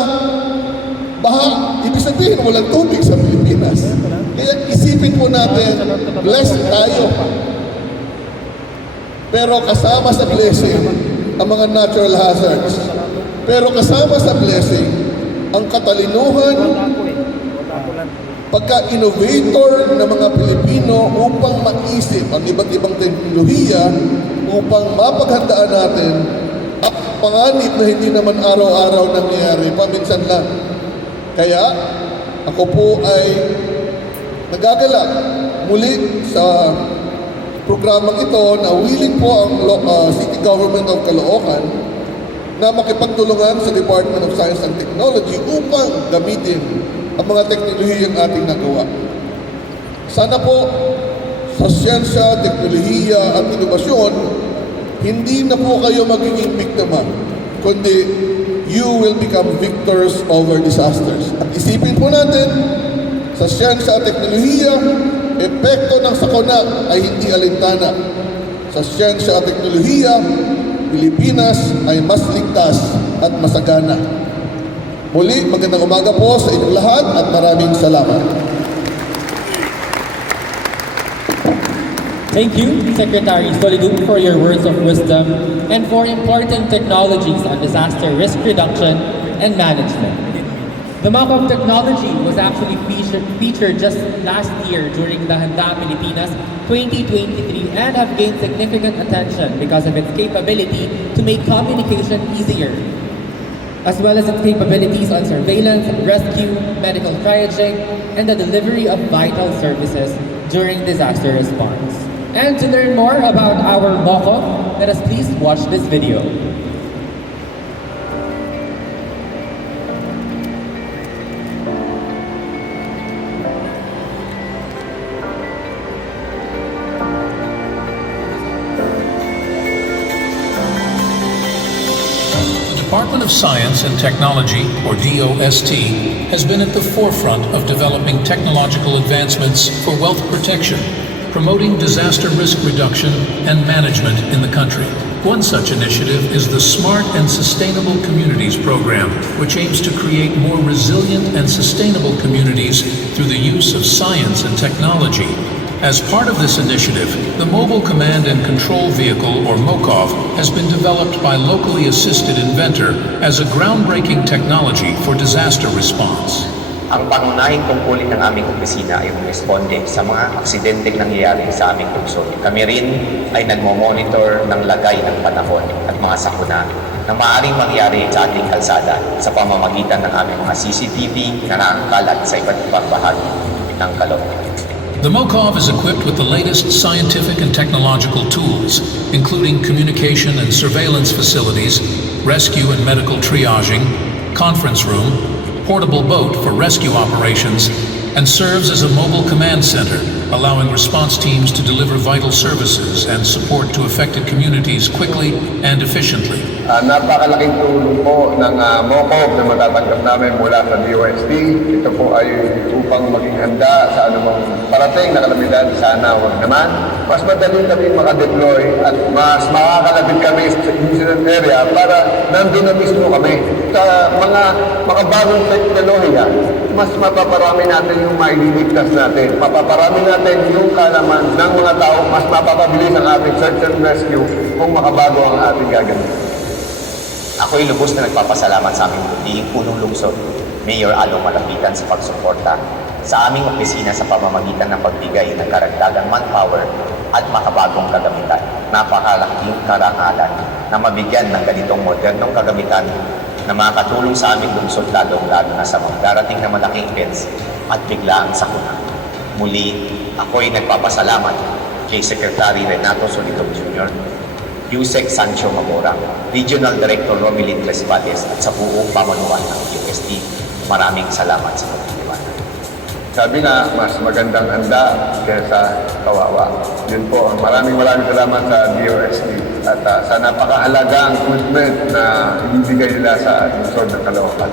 baha, ibig sabihin walang tubig sa Pilipinas. Kaya isipin po natin, blessed tayo. Pero kasama sa blessing, ang mga natural hazards. Pero kasama sa blessing, ang katalinuhan, pagka-innovator ng mga Pilipino upang maisip ang iba't ibang teknolohiya upang mapaghandaan natin ang panganib na hindi naman araw-araw nangyayari, paminsan lang. Kaya ako po ay nagagalak muli sa programang ito na willing po ang City Government of Caloocan na makipagtulungan sa Department of Science and Technology upang gamitin ang mga teknolohiyang ating nagawa. Sana po sa siyensya, teknolohiya at inobasyon, hindi na po kayo magiging biktima, kundi you will become victors over disasters. At isipin po natin, sa siyensya at teknolohiya, epekto ng sakuna ay hindi alintana. Sa siyensya at teknolohiya, Pilipinas ay mas ligtas at masagana. Muli, magandang umaga po sa inyong lahat at maraming salamat. Thank you, Secretary Solidu, for your words of wisdom and for important technologies on disaster risk reduction and management. The mock-up technology was actually featured just last year during the Handa Pilipinas 2023 and have gained significant attention because of its capability to make communication easier, as well as its capabilities on surveillance, rescue, medical triaging, and the delivery of vital services during disaster response. And to learn more about our mock-up, let us please watch this video. The Department of Science and Technology, or DOST, has been at the forefront of developing technological advancements for wealth protection, promoting disaster risk reduction and management in the country. One such initiative is the Smart and Sustainable Communities program, which aims to create more resilient and sustainable communities through the use of science and technology. As part of this initiative, the Mobile Command and Control Vehicle, or MOCOV, has been developed by locally assisted inventor as a groundbreaking technology for disaster response. Ang pangunahing tungkulin ng aming opisina ay responde sa mga aksidenteng nangyayari sa aming lungsod. Kami rin ay nagmo-monitor ng lagay ng panahon at mga sakuna na maaaring mangyari sa ating kalsada sa pamamagitan ng aming mga CCTV na nakakalat sa iba't ibang bahagi ng Caloocan. The MOCOV is equipped with the latest scientific and technological tools, including communication and surveillance facilities, rescue and medical triaging, conference room, portable boat for rescue operations, and serves as a mobile command center, allowing response teams to deliver vital services and support to affected communities quickly and efficiently. Napakalaking tulong po na ng MOCOB na matatanggap namin mula sa DOST. Ito po ay upang maging handa sa anumang parating na kalamidad. Sana wag naman. Mas madali kami makadeploy at mas makakalapit kami sa incident area para nandun na mismo kami. Sa mga bagong teknolohiya, mas mapaparami natin yung maililigtas natin. Mapaparami natin yung kalaman ng mga tao, mas mapapabilis ang ating search and rescue kung makabago ang ating gagawin. Ako'y lubos na nagpapasalamat sa aming munting punong lungsod, Mayor Along Malapitan sa pagsuporta sa aming opisina sa pamamagitan ng pagbigay ng karagdagang manpower at makabagong kagamitan. Napakalaking karangalan na mabigyan ng ganitong modernong kagamitan na makatulong sa aming lungsod lalong-lalo na sa mga darating na malaking events at biglaang sakuna. Muli, ako'y nagpapasalamat kay Secretary Renato Solidum Jr., Yusek Sancho Mamora, Regional Director Romilin Tresvales at sa buong pamunuan ng DOST. Maraming salamat sa pagtitiwala. Sabi nga, mas magandang handa kaysa kawawa. Yun po, maraming salamat sa DOST at sa napakahalagang equipment na ibibigay nila sa lungsod ng Caloocan.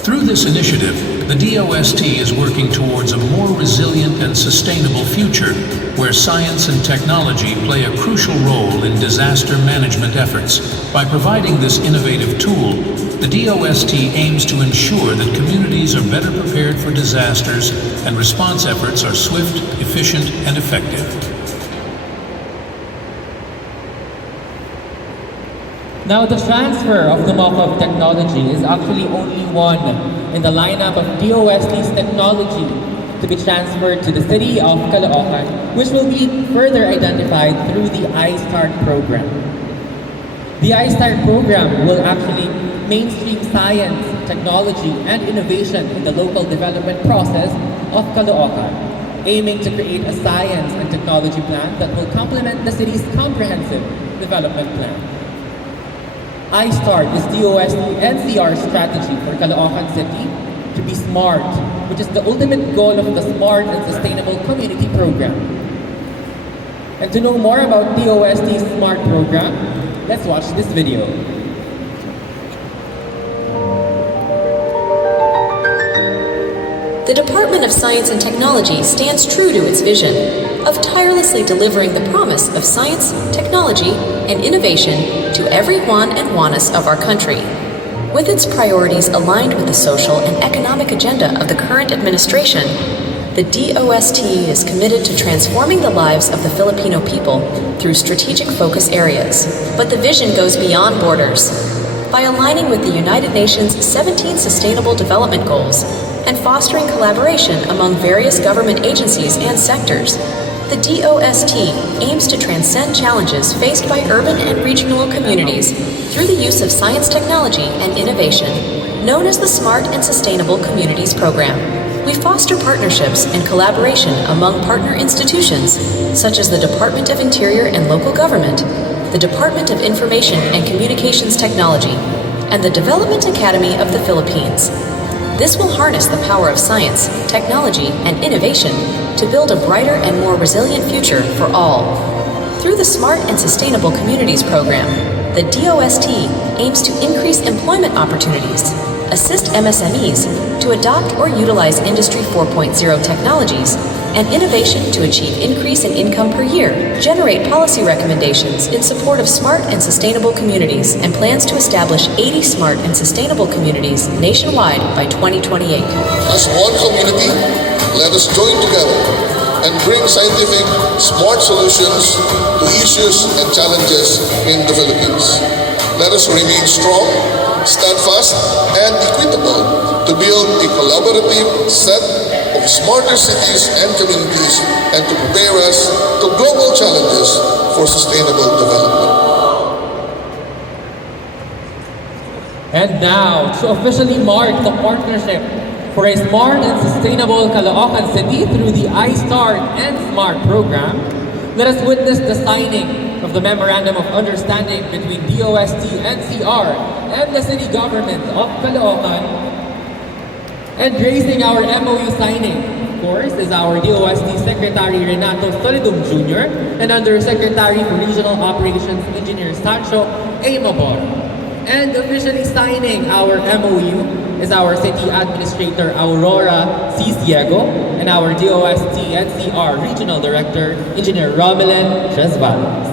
Through this initiative, the DOST is working towards a more resilient and sustainable future where science and technology play a crucial role in disaster management efforts. By providing this innovative tool, the DOST aims to ensure that communities are better prepared for disasters and response efforts are swift, efficient, and effective. Now, the transfer of the MOCOV technology is actually only one in the lineup of DOST's technology to be transferred to the city of Caloocan, which will be further identified through the iStart program. The iStart program will actually mainstream science, technology, and innovation in the local development process of Caloocan, aiming to create a science and technology plan that will complement the city's comprehensive development plan. iStart is DOST NCR strategy for Caloocan City to be smart, which is the ultimate goal of the Smart and Sustainable Community Program. And to know more about DOST's SMART program, let's watch this video. The Department of Science and Technology stands true to its vision of tirelessly delivering the promise of science, technology, and innovation to every Juan and Juanas of our country. With its priorities aligned with the social and economic agenda of the current administration, the DOST is committed to transforming the lives of the Filipino people through strategic focus areas. But the vision goes beyond borders. By aligning with the United Nations 17 Sustainable Development Goals and fostering collaboration among various government agencies and sectors, the DOST aims to transcend challenges faced by urban and regional communities through the use of science, technology, and innovation, known as the Smart and Sustainable Communities Program. We foster partnerships and collaboration among partner institutions, such as the Department of Interior and Local Government, the Department of Information and Communications Technology, and the Development Academy of the Philippines. This will harness the power of science, technology, and innovation to build a brighter and more resilient future for all. Through the Smart and Sustainable Communities Program, the DOST aims to increase employment opportunities, assist MSMEs to adopt or utilize Industry 4.0 technologies, and innovation to achieve increase in income per year, generate policy recommendations in support of smart and sustainable communities, and plans to establish 80 smart and sustainable communities nationwide by 2028. As one community, let us join together and bring scientific, smart solutions to issues and challenges in the Philippines. Let us remain strong, steadfast, and equitable to build a collaborative set of smarter cities and communities and to prepare us to global challenges for sustainable development. And now, to officially mark the partnership for a smart and sustainable Caloocan City through the iStart and SMART program, let us witness the signing of the Memorandum of Understanding between DOST NCR and the City Government of Caloocan. And raising our MOU signing, of course, is our DOST Secretary Renato Solidum Jr. and Undersecretary for Regional Operations Engineer Sancho A. Mamora. And officially signing our MOU is our City Administrator Aurora C. Ciego and our DOST NCR Regional Director, Engineer Romelin Tresvales.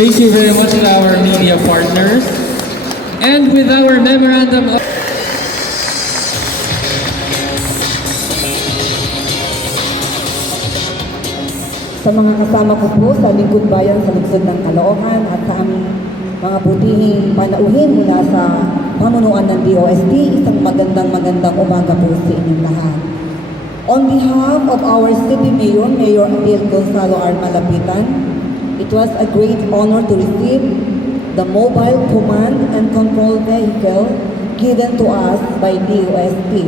Thank you very much to our media partners. And with our memorandum of sa mga kasama ko po sa Lingkod Bayan sa lungsod ng Caloocan at sa aming mga butihing panauhin mula sa pamunuan ng DOST, isang magandang umaga po sa inyong lahat. On behalf of our City Mayor, Mayor Adel Gonzalo R. Malapitan, it was a great honor to receive the mobile command and control vehicle given to us by DOST.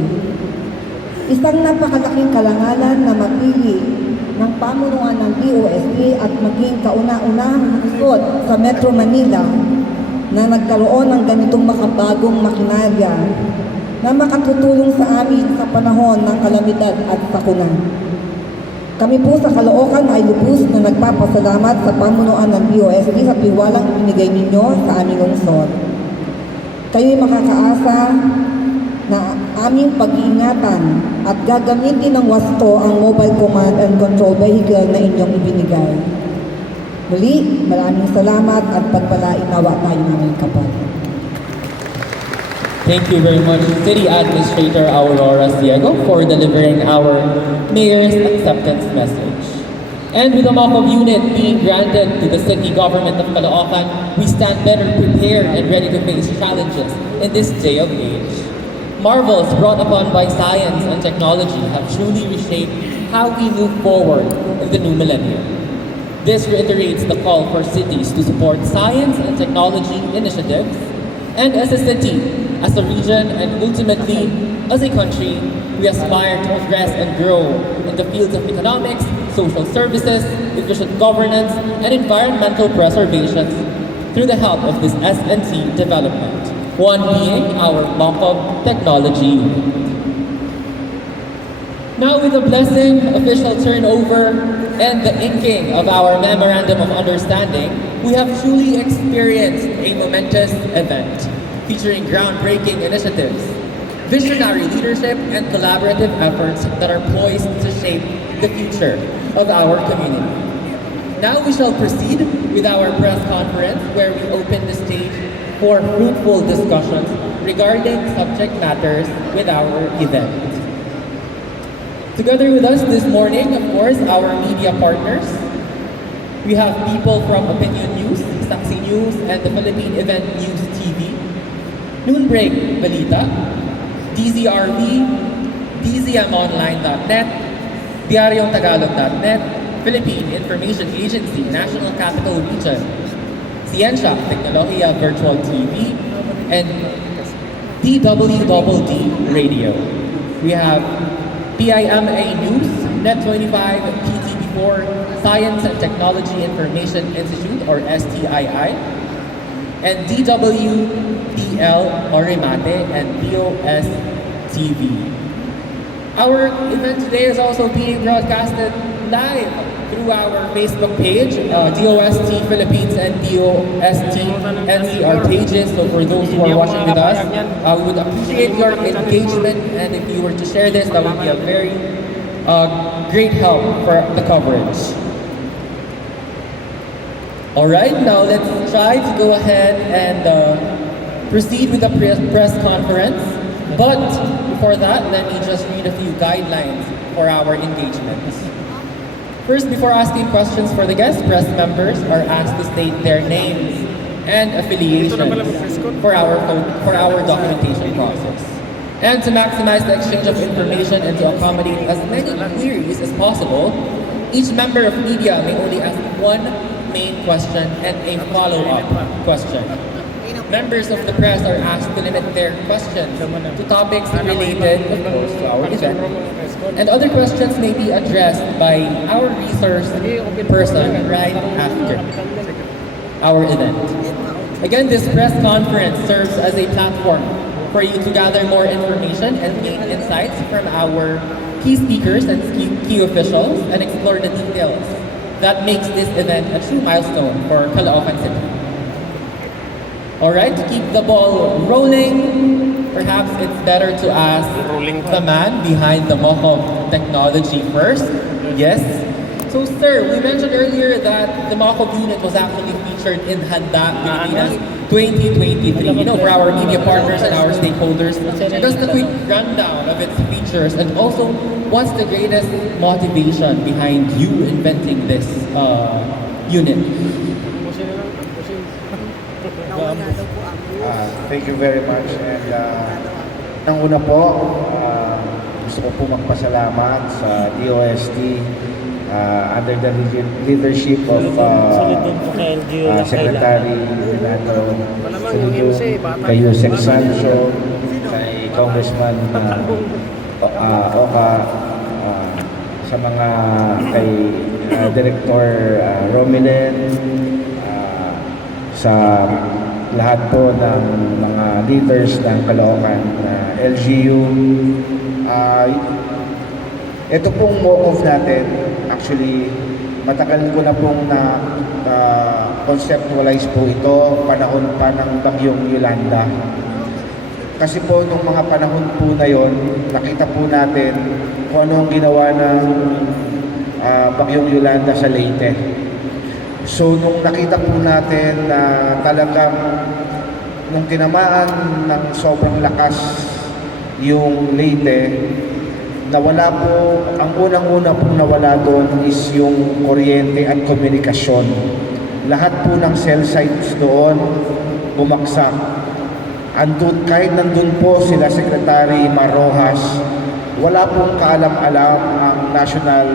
Isang napakalaking karangalan na mapili ng pamunuan ng DOST at maging kauna-unahang lungsod sa Metro Manila na nagkaroon ng ganitong makabagong makinarya na makatutulong sa amin sa panahon ng kalamidad at sakuna. Kami po sa Caloocan ay lubos na nagpapasalamat sa pamunuan ng DOST sa tiwalang ibinigay ninyo sa aming lungsod. Kayo'y makakaasa na aming pag-iingatan at gagamitin ng wasto ang mobile command and control vehicle na inyong ibinigay. Muli, maraming salamat at pagpalain nawa tayo ng aming kapal. Thank you very much, City Administrator Aurora Ciego, for delivering our Mayor's acceptance message. And with a mock-up unit being granted to the City Government of Caloocan, we stand better prepared and ready to face challenges in this day of age. Marvels brought upon by science and technology have truly reshaped how we move forward in the new millennium. This reiterates the call for cities to support science and technology initiatives, and as a city, as a region, and ultimately, as a country, we aspire to progress and grow in the fields of economics, social services, efficient governance, and environmental preservation through the help of this S&T development, one being our mock-up technology unit. Now with the blessing, official turnover, and the inking of our Memorandum of Understanding, we have truly experienced a momentous event featuring groundbreaking initiatives, visionary leadership, and collaborative efforts that are poised to shape the future of our community. Now we shall proceed with our press conference where we open the stage for fruitful discussions regarding subject matters with our event. Together with us this morning, of course, our media partners. We have people from Opinion News, Saksi News, and the Philippine Event News TV, Noonbreak Balita, DZRV, DZMOnline.net, DiaryoTagalog.net, Philippine Information Agency, National Capital Region, Ciencia Tecnología Virtual TV, and DWDD Radio. We have PIMA News, Net25, PTV4, Science and Technology Information Institute, or STII, and DWDL Orimate and BOS TV. Our event today is also being broadcasted live through our Facebook page, DOST Philippines and DOST NCR pages. So for those who are watching with us, we would appreciate your engagement, and if you were to share this, that would be a very great help for the coverage. Alright, now let's try to go ahead and proceed with the press conference. But before that, let me just read a few guidelines for our engagements. First, before asking questions for the guests, press members are asked to state their names and affiliations for our documentation process. And to maximize the exchange of information and to accommodate as many queries as possible, each member of media may only ask one main question and a follow-up question. Members of the press are asked to limit their questions to topics related, of course, to our event. And other questions may be addressed by our resource person right after our event. Again, this press conference serves as a platform for you to gather more information and gain insights from our key speakers and key officials and explore the details that makes this event a true milestone for Caloocan City. Alright, to keep the ball rolling, perhaps it's better to ask the man behind the Mocov technology first. Yes. So sir, we mentioned earlier that the Mocov unit was actually featured in Handa Pilipinas 2023. You know, for our media partners and our stakeholders, just a quick rundown of its features and also what's the greatest motivation behind you inventing this unit? Thank you very much. And ang una po, gusto ko po magpasalamat sa DOST under the leadership of Secretary Renato Fulio, kay Yusek Sancho, kay Congressman Oka, sa mga kay Director Romilen, sa lahat po ng mga leaders ng Caloocan LGU. Ito pong Mocov natin, actually, matagal ko na pong conceptualize po ito, panahon pa ng Bagyong Yolanda. Kasi po, nung mga panahon po na yon, nakita po natin kung ano ang ginawa ng Bagyong Yolanda sa Leyte. So, nung nakita po natin na talagang nung tinamaan ng sobrang lakas yung Leyte, nawala po, ang unang-una pong nawala doon is yung kuryente at komunikasyon. Lahat po ng cell sites doon bumagsak. Kahit nandun po sila Secretary Marrojas, wala pong kaalam-alam ang National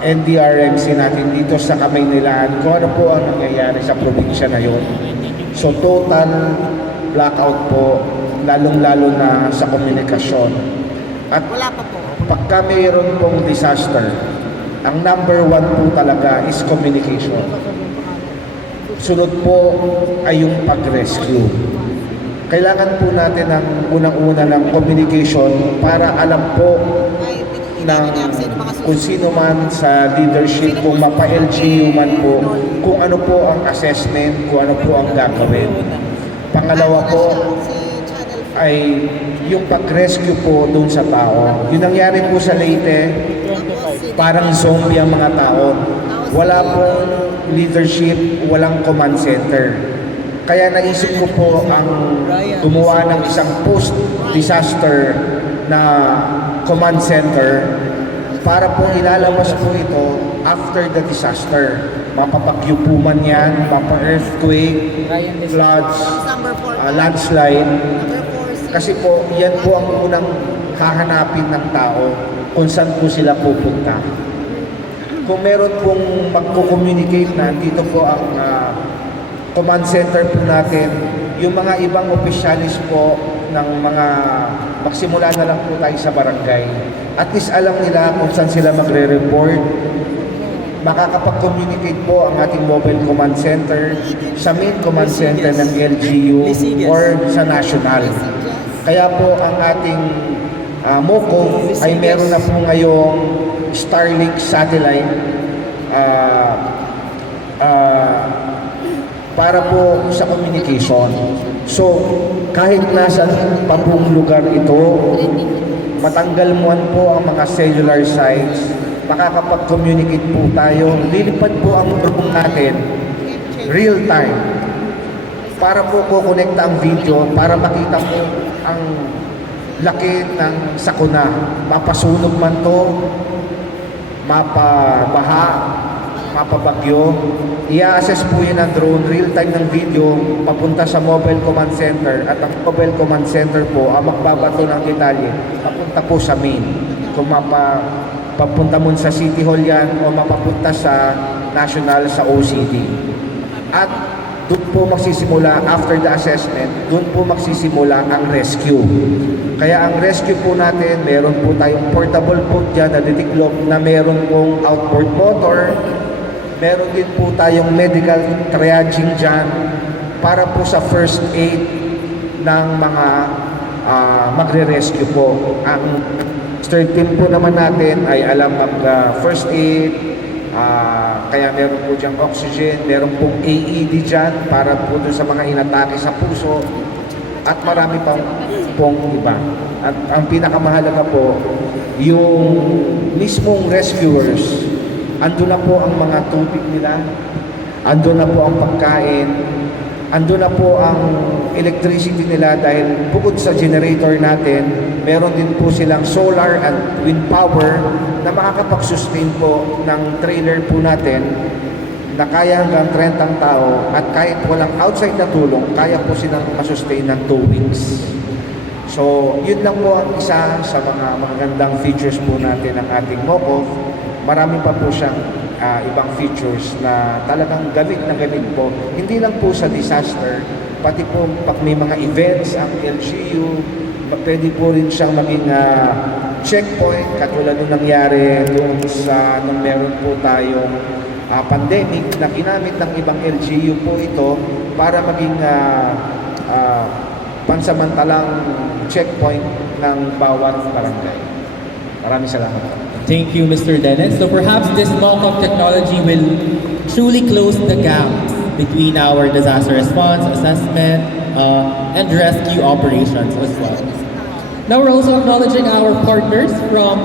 NDRMC natin dito sa Kamaynilaan kung ano po ang nangyayari sa probinsya na yun. So total blackout po, lalong-lalo na sa komunikasyon. At pagka mayroon pong disaster, ang number one po talaga is communication. Sunod po ay yung pag-rescue. Kailangan po natin ng unang-una ng communication para alam po ng kung sino man sa leadership, kung mapa-LGU man po, kung ano po ang assessment, kung ano po ang gagawin. Pangalawa po ay yung pag-rescue po doon sa tao. Yung nangyari po sa Leyte, parang zombie ang mga tao. Wala pong leadership, walang command center. Kaya naisip ko po ang gumawa ng isang post-disaster na command center para po ilalabas po ito after the disaster. Mapapagyo po man yan, mapa-earthquake, floods, landslide. Kasi po, yan po ang unang hahanapin ng tao kung saan po sila pupunta. Kung meron pong magko-communicate na, dito po ang command center po natin, yung mga ibang opisyalis po ng mga magsimula na lang po tayo sa barangay. At least alam nila kung saan sila magre-report. Makakapag-communicate po ang ating mobile command center sa main command center ng LGU or sa national. Kaya po ang ating Mocov ay meron na po ngayong Starlink satellite para po sa communication. So, kahit nasa pa pong lugar ito, matanggal mo po ang mga cellular sites, makakapag-communicate po tayo, lilipad po ang drone natin real time para po kukonekta ang video para makita po ang laki ng sakuna. Mapasunog man to, mapabaha, mapabagyo, i-assess po yun ng drone, real-time ng video, papunta sa mobile command center, at ang mobile command center po ang magbabato ng detalye, papunta po sa main. Kung papunta mo sa City Hall yan o mapapunta sa National, sa OCD. At doon po magsisimula, after the assessment, doon po magsisimula ang rescue. Kaya ang rescue po natin, meron po tayong portable boat dyan na detiklop na meron pong outboard motor. Meron din po tayong medical triaging dyan para po sa first aid ng mga magre-rescue po. Ang third team po naman natin ay alam mag-first aid, kaya meron po diyang oxygen, meron pong AED dyan para po doon sa mga inatake sa puso at marami pong iba. At ang pinakamahalaga po, yung mismong rescuers, ando na po ang mga tubig nila, ando na po ang pagkain, ando na po ang electricity nila dahil bukod sa generator natin, meron din po silang solar and wind power na makakapag-sustain po ng trailer po natin na kaya hanggang 30 tao at kahit walang outside na tulong, kaya po silang masustain ng 2 weeks. So, yun lang po ang isa sa mga magagandang features po natin ng ating Mokov. Marami pa po siyang ibang features na talagang gamit na gamit po. Hindi lang po sa disaster, pati po pag may mga events ang LGU, pwede po rin siyang maging checkpoint katulad nung nangyari doon sa nung meron po tayong pandemic na ginamit ng ibang LGU po ito para maging pansamantalang checkpoint ng bawat barangay. Maraming salamat. Thank you, Mr. Dennis. So perhaps this mock-up technology will truly close the gap between our disaster response, assessment, and rescue operations as well. Now we're also acknowledging our partners from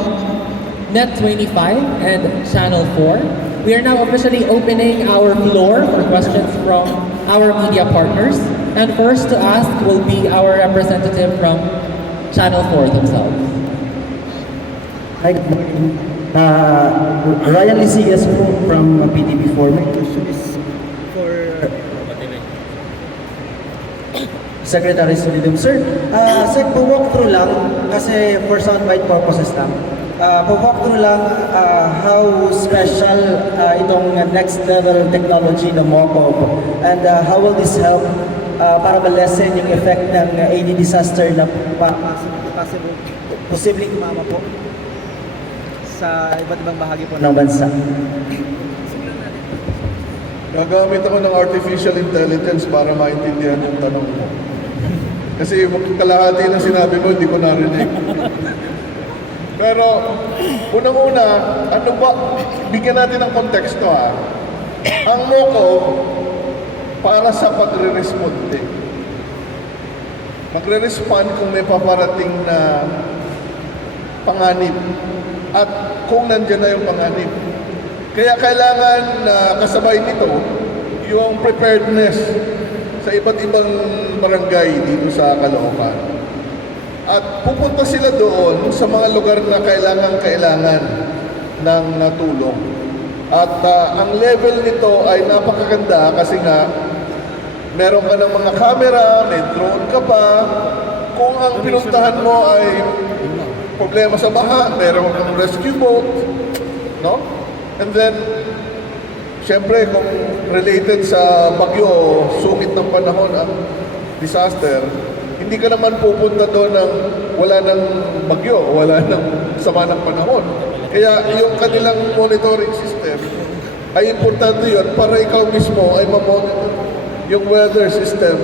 Net25 and Channel 4. We are now officially opening our floor for questions from our media partners. And first to ask will be our representative from Channel 4 themselves. Hi, good morning. Ryan Lisias po from PTV4. My question is for Secretary Solidum. Sir, po-walkthrough lang kasi for soundbite purposes lang. Po-walkthrough lang how special itong next level technology na Mokov and how will this help para ma-lessen yung effect ng any disaster na posibleng umama po sa iba't ibang bahagi po ng bansa. Gagamit ako ng artificial intelligence para maintindihan yung tanong mo. Kasi kalahati ng sinabi mo, hindi ko narinig. Pero, unang-una, ano ba, bigyan natin ng konteksto ha. Ang Mokov, para sa pagre-responde. Magre-respond kung may paparating na panganib at kung nandyan na yung panganib. Kaya kailangan na kasabay nito yung preparedness sa iba't ibang barangay dito sa Caloocan. At pupunta sila doon sa mga lugar na kailangan ng tulong. At ang level nito ay napakaganda kasi nga meron ka ng mga camera, may drone ka pa. Kung ang pinuntahan mo ay problema sa baha, meron kang rescue boat, no? And then, syempre, kung related sa bagyo, sukit ng panahon ang disaster, hindi ka naman pupunta doon ng wala ng bagyo, wala ng sama ng panahon. Kaya yung kanilang monitoring system ay importante yun para ikaw mismo ay mamonitor yung weather system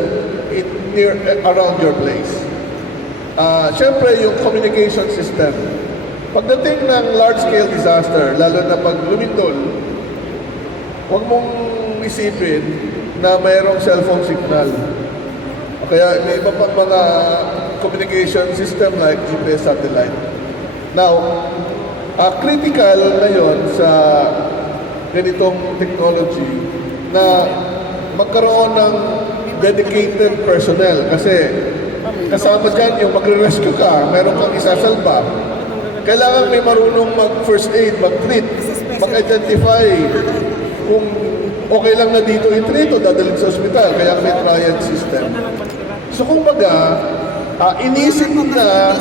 around your place. Siyempre, yung communication system. Pagdating ng large-scale disaster, lalo na pag lumindol, huwag mong isipin na mayroong cellphone signal. O kaya may iba pang mga communication system like GPS satellite. Now, critical ngayon sa ganitong technology na magkaroon ng dedicated personnel kasi kasama dyan yung magre-rescue ka, meron kang isasalba. Kailangan may marunong mag-first aid, mag-treat, mag-identify kung okay lang na dito i-treat o dadalhin sa ospital, kaya may triad system. So kumbaga, inisip na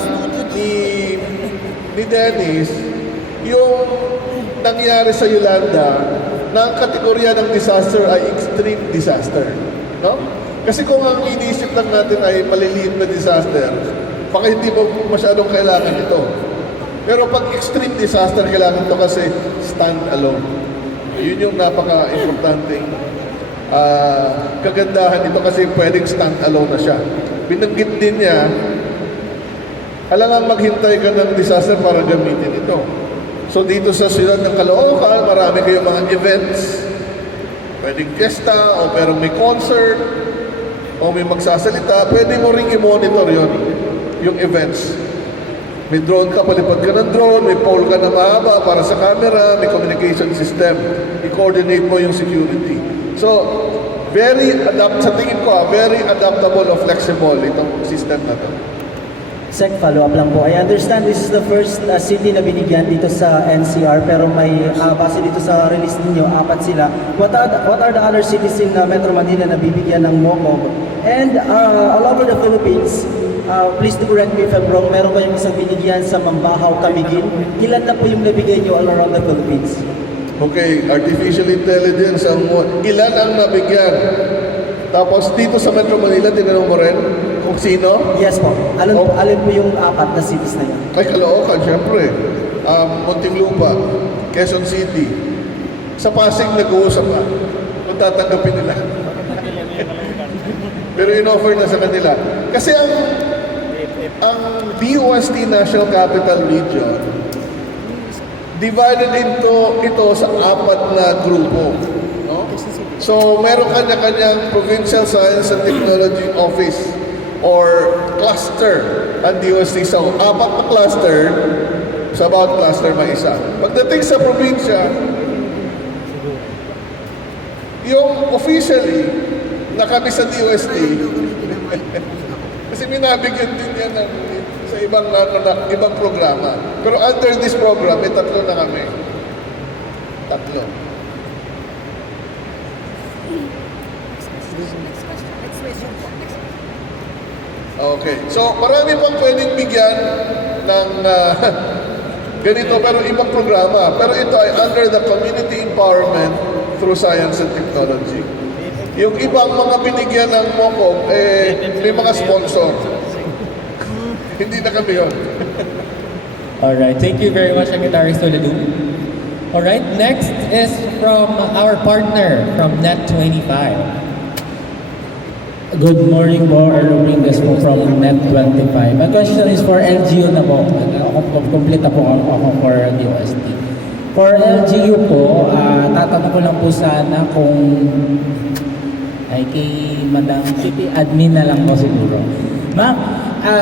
ni Dennis yung nangyari sa Yolanda na ang kategorya ng disaster ay extreme disaster. No? Kasi kung ang inisip lang natin ay maliliit na disaster, baka hindi mo masyadong kailangan ito. Pero pag extreme disaster, kailangan ito kasi stand alone. Yun yung napaka-importanting kagandahan nito kasi pwedeng stand alone na siya. Binanggit din niya, alangan maghintay ka ng disaster para gamitin ito. So dito sa siyudad ng Caloocan, marami kayong mga events. Pwedeng fiesta, o pero may concert, o may magsasalita, pwede mo ring i-monitor yun, yung events. May drone ka, palipad ka ng drone, may pole ka na mahaba para sa camera, may communication system. I-coordinate mo yung security. So, sa tingin ko, very adaptable o flexible itong system na to. Sec, follow-up lang po. I understand this is the first city na binigyan dito sa NCR, pero may base dito sa release ninyo, 4 sila. What are the other cities in Metro Manila na bibigyan ng MOCOB? And all over the Philippines, please do correct me if I'm wrong, meron kayong isang binigyan sa Mambahaw, Camiguin. Ilan na po yung nabigay nyo all around the Philippines? Okay, artificial intelligence ilan ang nabigyan? Tapos dito sa Metro Manila, tinanong mo rin kung sino? Yes po. Alin po yung 4 na cities na yan? Ay, Caloocan, syempre. Muntinlupa, Quezon City. Sa Pasig, nag-uusap pa kung tatanggapin nila. Pero in-offer na sa kanila. Kasi ang DOST National Capital Region, divided into ito sa 4 na grupo. No? So, meron kanya-kanyang Provincial Science and Technology Office or cluster ang DOST. So, 4 na cluster, sa bawat cluster may isa. Pagdating sa probinsya, yung officially, na kami sa DOST, kasi minabigyan din yan sa ibang programa. Pero under this program, may 3 na kami. 3. Okay. So, marami pang pwedeng bigyan ng ganito, pero ibang programa. Pero ito ay under the community empowerment through science and technology. Yung ibang mga binigyan ng MOCOB, may mga sponsor. Hindi na kami yun. Alright, thank you very much, Secretary Soledad. Alright, next is from our partner from Net25. Good morning po, Earl Ringas po from Net25. My question is for LGU na po. Complete na po ako for DOST. For LGU po, tatanong ko lang po sana kung ay kay Madam City Admin na lang po siguro. Ma'am,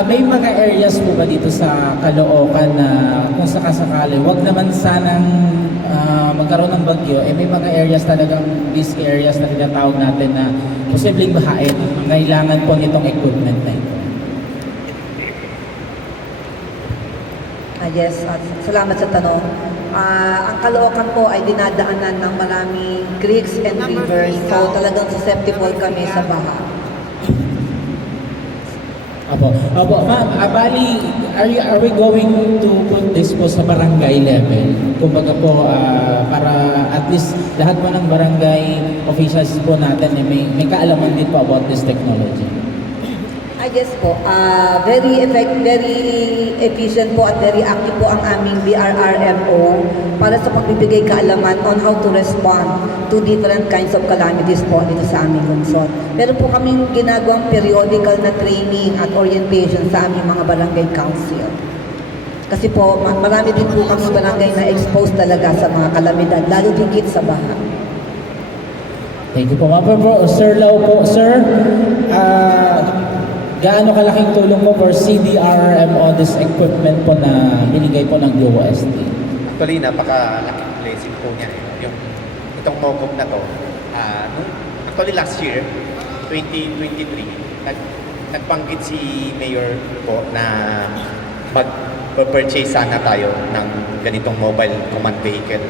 may mga areas po ba dito sa Caloocan na kung sakasakali, wag naman sanang magkaroon ng bagyo, may mga areas talagang risk areas na tinatawag natin na posibleng bahain, kailangan po nitong equipment na ito. Yes, salamat sa tanong. Ang Caloocan po ay dinadaanan ng maraming creeks and rivers, so talagang susceptible kami sa baha. Opo, ma'am, bali, are we going to put this po sa barangay level? Kumbaga po, para at least lahat po ng barangay officials po natin may kaalaman din po about this technology. Yes po, very efficient po at very active po ang aming BRRMO para sa pagbibigay kaalaman on how to respond to different kinds of calamities po dito sa aming lungsod. Meron po kaming ginagawang periodical na training at orientation sa aming mga barangay council. Kasi po, marami din po kami barangay na exposed talaga sa mga kalamidad, lalo dikit sa baha. Thank you po, ma'am. Sir Lau po, sir, gaano kalaking tulong mo for CDRM on this equipment po na binigay po ng DOST? Actually, napaka-laking blessing po niya. Itong MOCOB na to, actually last year, 2023, nagbanggit si Mayor po na mag-purchase sana tayo ng ganitong mobile command vehicle.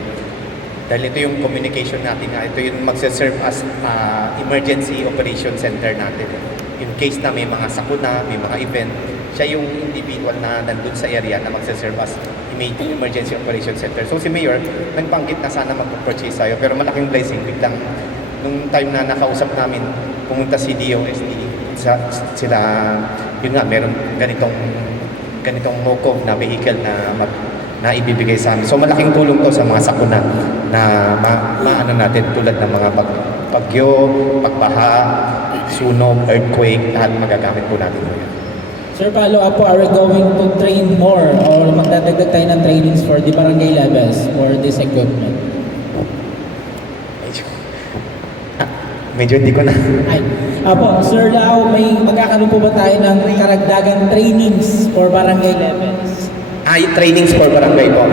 Dahil ito yung communication natin na ito yung magse-serve as emergency operation center natin. In case na may mga sakuna, may mga event, siya yung individual na nandun sa area na magse-serve as emergency operation center. So si Mayor, nagbanggit na sana mag-purchase tayo, pero malaking blessing biglang nung time na nakausap namin, pumunta si DOST, sila, yun nga, meron ganitong MOCOV na vehicle na ibibigay sa amin. So malaking tulong to sa mga sakuna na maano natin tulad ng mga bagyo, pagbaha, sunog, earthquake, lahat magagamit po natin yun. Sir, follow up po, are we going to train more or magdadagdag tayo ng trainings for the barangay levels for this equipment? Medyo hindi ko na. Ay, apo, Sir Lau, may magkakaroon po ba tayo ng karagdagang trainings for barangay levels? Yung trainings for barangay po.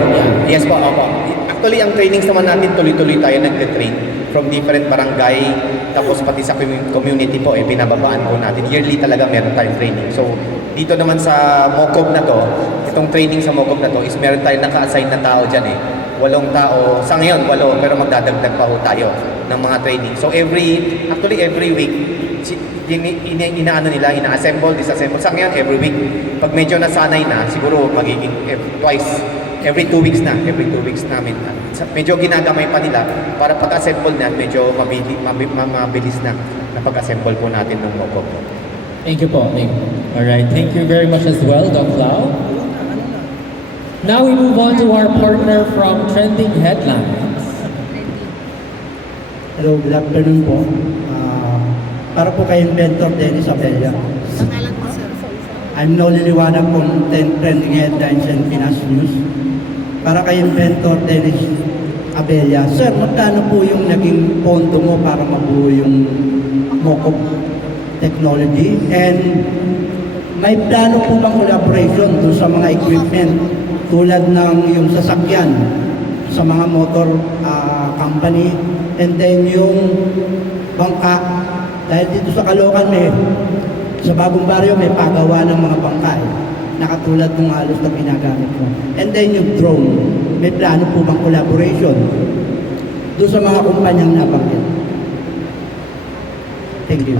Yes po, opo. Actually, ang trainings naman natin tuloy-tuloy tayo nagte-train from different barangay, tapos pati sa community po, binababaan po natin. Yearly talaga meron tayong training. So, dito naman sa MOCOV na to, itong training sa MOCOV na to is meron tayong naka-assign na tao dyan 8 tao. Sa ngayon, 8, pero magdadagdag pa ho tayo ng mga training. So, every week, ina-assemble, disassemble. Sa ngayon, every week. Pag medyo nasanay na, siguro magiging every 2 weeks na. Every 2 weeks namin. Medyo ginagamay pa nila para pag-assemble na, medyo mabilis na pag-assemble po natin ng MOCOV. Thank you po. Alright, thank you very much as well, Doc Lau. Now we move on to our partner from Trending Headlines. Hello, good afternoon po. Para po kay Inventor Dennis Abella. I'm Noli Liwanag from Trending Headlines and Pinas News. Para kay Inventor Dennis Abella. Sir, magkano po yung naging pondo mo para mabuo yung MOCOV technology? And may plano po bang collaboration doon sa mga equipment tulad ng yung sasakyan sa mga motor company, and then yung bangka, dahil dito sa Caloocan sa Bagong Baryo may pagawa ng mga bangka nakatulad ng halos na ginagamit ko. And then yung drone, may plano po bang collaboration doon sa mga kumpanyang nabanggit? Thank you.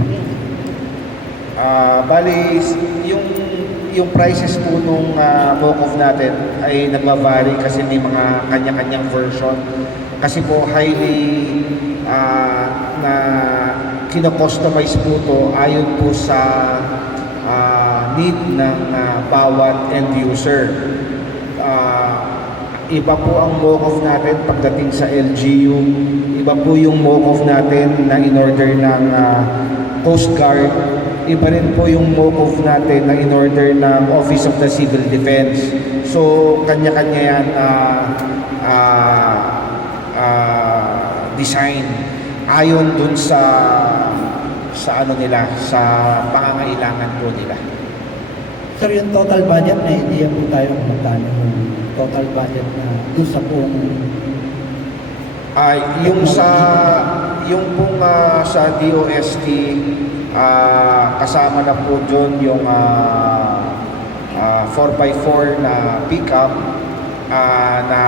Bali, yung prices po nung MOCOV natin ay nagbavari kasi may mga kanya-kanyang version. Kasi po highly na kino-customize po to ayon po sa need ng bawat end user. Iba po ang MOCOV natin pagdating sa LGU. Iba po yung MOCOV natin na in-order ng Coast Guard. Iba rin po yung MOCOV natin na in-order ng Office of the Civil Defense. So, kanya-kanya yan design ayon dun sa ano nila, sa pangangailangan po nila. Sir, yung total budget na idea po tayo kung magkano yung total budget na doon sa pong yung pong sa DOST, kasama na po dun yung 4x4 na pickup na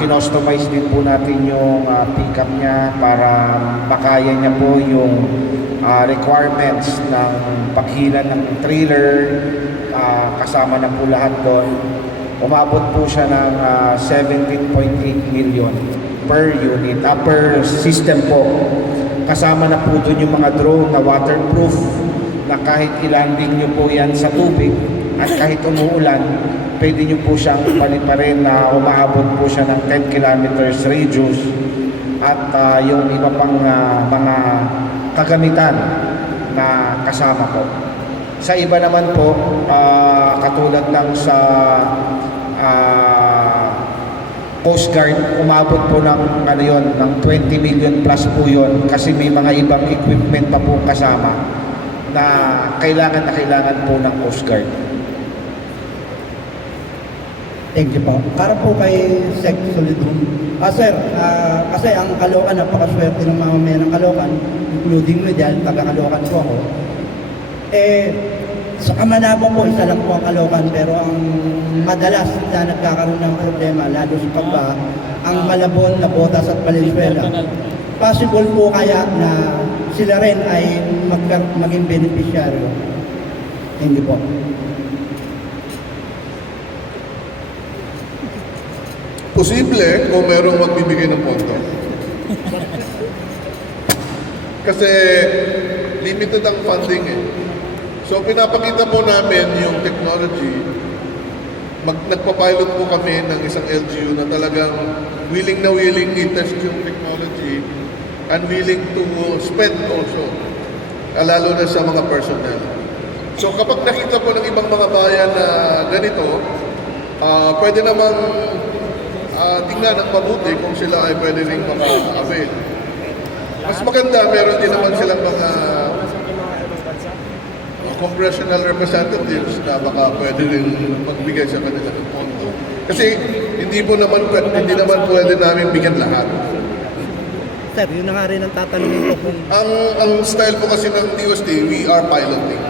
kinostomize din po natin yung pickup niya para makaya niya po yung requirements ng paghila ng trailer, kasama na po lahat doon. Umabot po siya ng 17.8 million per unit, per system po. Kasama na po doon yung mga drone na waterproof na kahit ilanding nyo po yan sa tubig at kahit umuulan, pwede nyo po siyang paliparin na umaabot po siya ng 10 kilometers radius at yung iba pang mga kagamitan na kasama po. Sa iba naman po, katulad ng sa Coast Guard, umabot po ng ng 20 million plus po yun kasi may mga ibang equipment pa po kasama na kailangan po ng Coast Guard. Thank you po. Para po kay Sec Solidum. Sir, kasi ang Caloocan, napakaswerte ng mamamayan ng Caloocan, including me dahil taga-Caloocan po ako. Sa Kamanaba po, isa lang po ang Caloocan, pero ang madalas na nagkakaroon ng problema, lalo sa Pagba, ang Malabon, Nabotas at Valenzuela. Possible po kaya na sila rin ay maging beneficiaryo? Hindi po. Posible kung merong magbibigay ng pondo. Kasi limited ang funding eh. So pinapakita po namin yung technology. Nagpa-pilot po kami ng isang LGU na talagang willing i-test yung technology and willing to spend also, lalo na sa mga personnel. So kapag nakita po ng ibang mga bayan na ganito, pwede namang tingnan ng mabuti kung sila ay pwede rin maka-avail. Mas maganda, meron din naman silang mga congressional representatives na baka pwede rin magbigay sa kanila ng pondo. Kasi hindi naman pwede namin bigyan lahat. Sir, yun na nga rin ang tatanungin ko kung... Ang style po kasi ng DOST, we are piloting.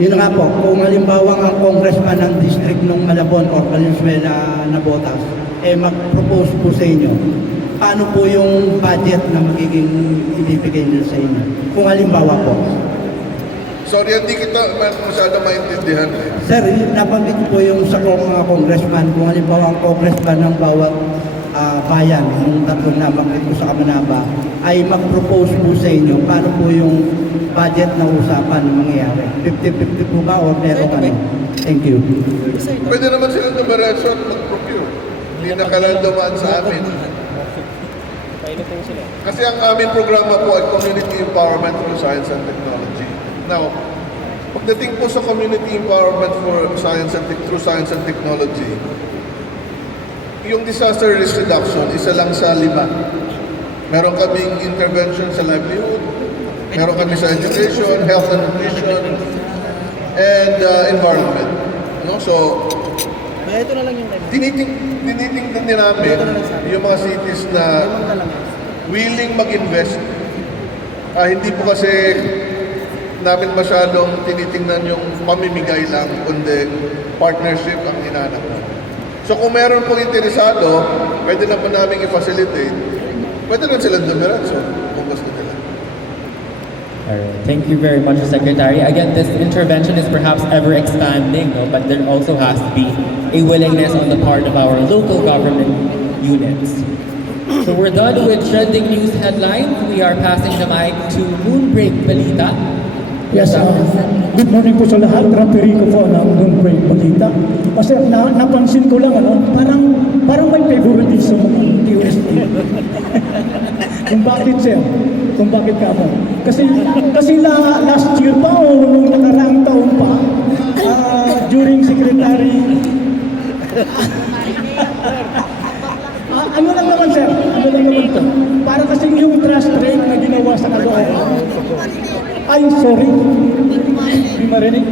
Yun na nga po, kung halimbawa ang congressman ng district ng Malabon or Valenzuela na Botas, mag-propose po sa inyo, paano po yung budget na magiging ibibigay nila sa inyo? Kung halimbawa po. Sorry, hindi kita masyado maintindihan. Sir, nabanggit ko po yung sa mga congressman, kung halimbawa ang congressman ng bawat bayan, yung tatlong nabanggit ko sa Kamanaba, ay mag-propose po sa inyo, paano po yung budget na usapan na mangyayari? 50-50 po ba o merong ano? Thank you. Pwede naman silang dumiretso at mag-procure. Hindi na kailangan dumaan sa amin. Kasi ang aming programa po ay Community Empowerment through Science and Technology. Now, pagdating po sa Community Empowerment for Science and through Science and Technology, yung disaster risk reduction, isa lang sa 5. Meron kaming intervention sa livelihood, meron kami sa education, health and nutrition, and environment. No? So, tinitingnan din namin yung mga cities na willing mag-invest. Hindi po kasi namin masyadong tinitingnan yung pamimigay lang, kundi partnership ang hinahanap namin. So kung meron pong interesado, pwede na po namin i-facilitate. Pwede na silang dumiretso kung gusto nila. Alright. Thank you very much, Secretary. Again, this intervention is perhaps ever expanding, no? But there also has to be a willingness on the part of our local government units. So we're done with trending news headlines. We are passing the mic to Moonbreak Balita. Yes, good morning po sa lahat. Ramperico po ng Moonbreak Balita. Kasi napansin ko lang, parang may favoritism ng DOST. Kung bakit, sir? Kung bakit ka mo? Kasi last year pa o nung nakaraang taon pa, during Secretary... ano lang naman, sir? Ano lang naman to? Para kasing yung trust rate na ginawa sa Caloocan. Ay, sorry. Hindi marinig.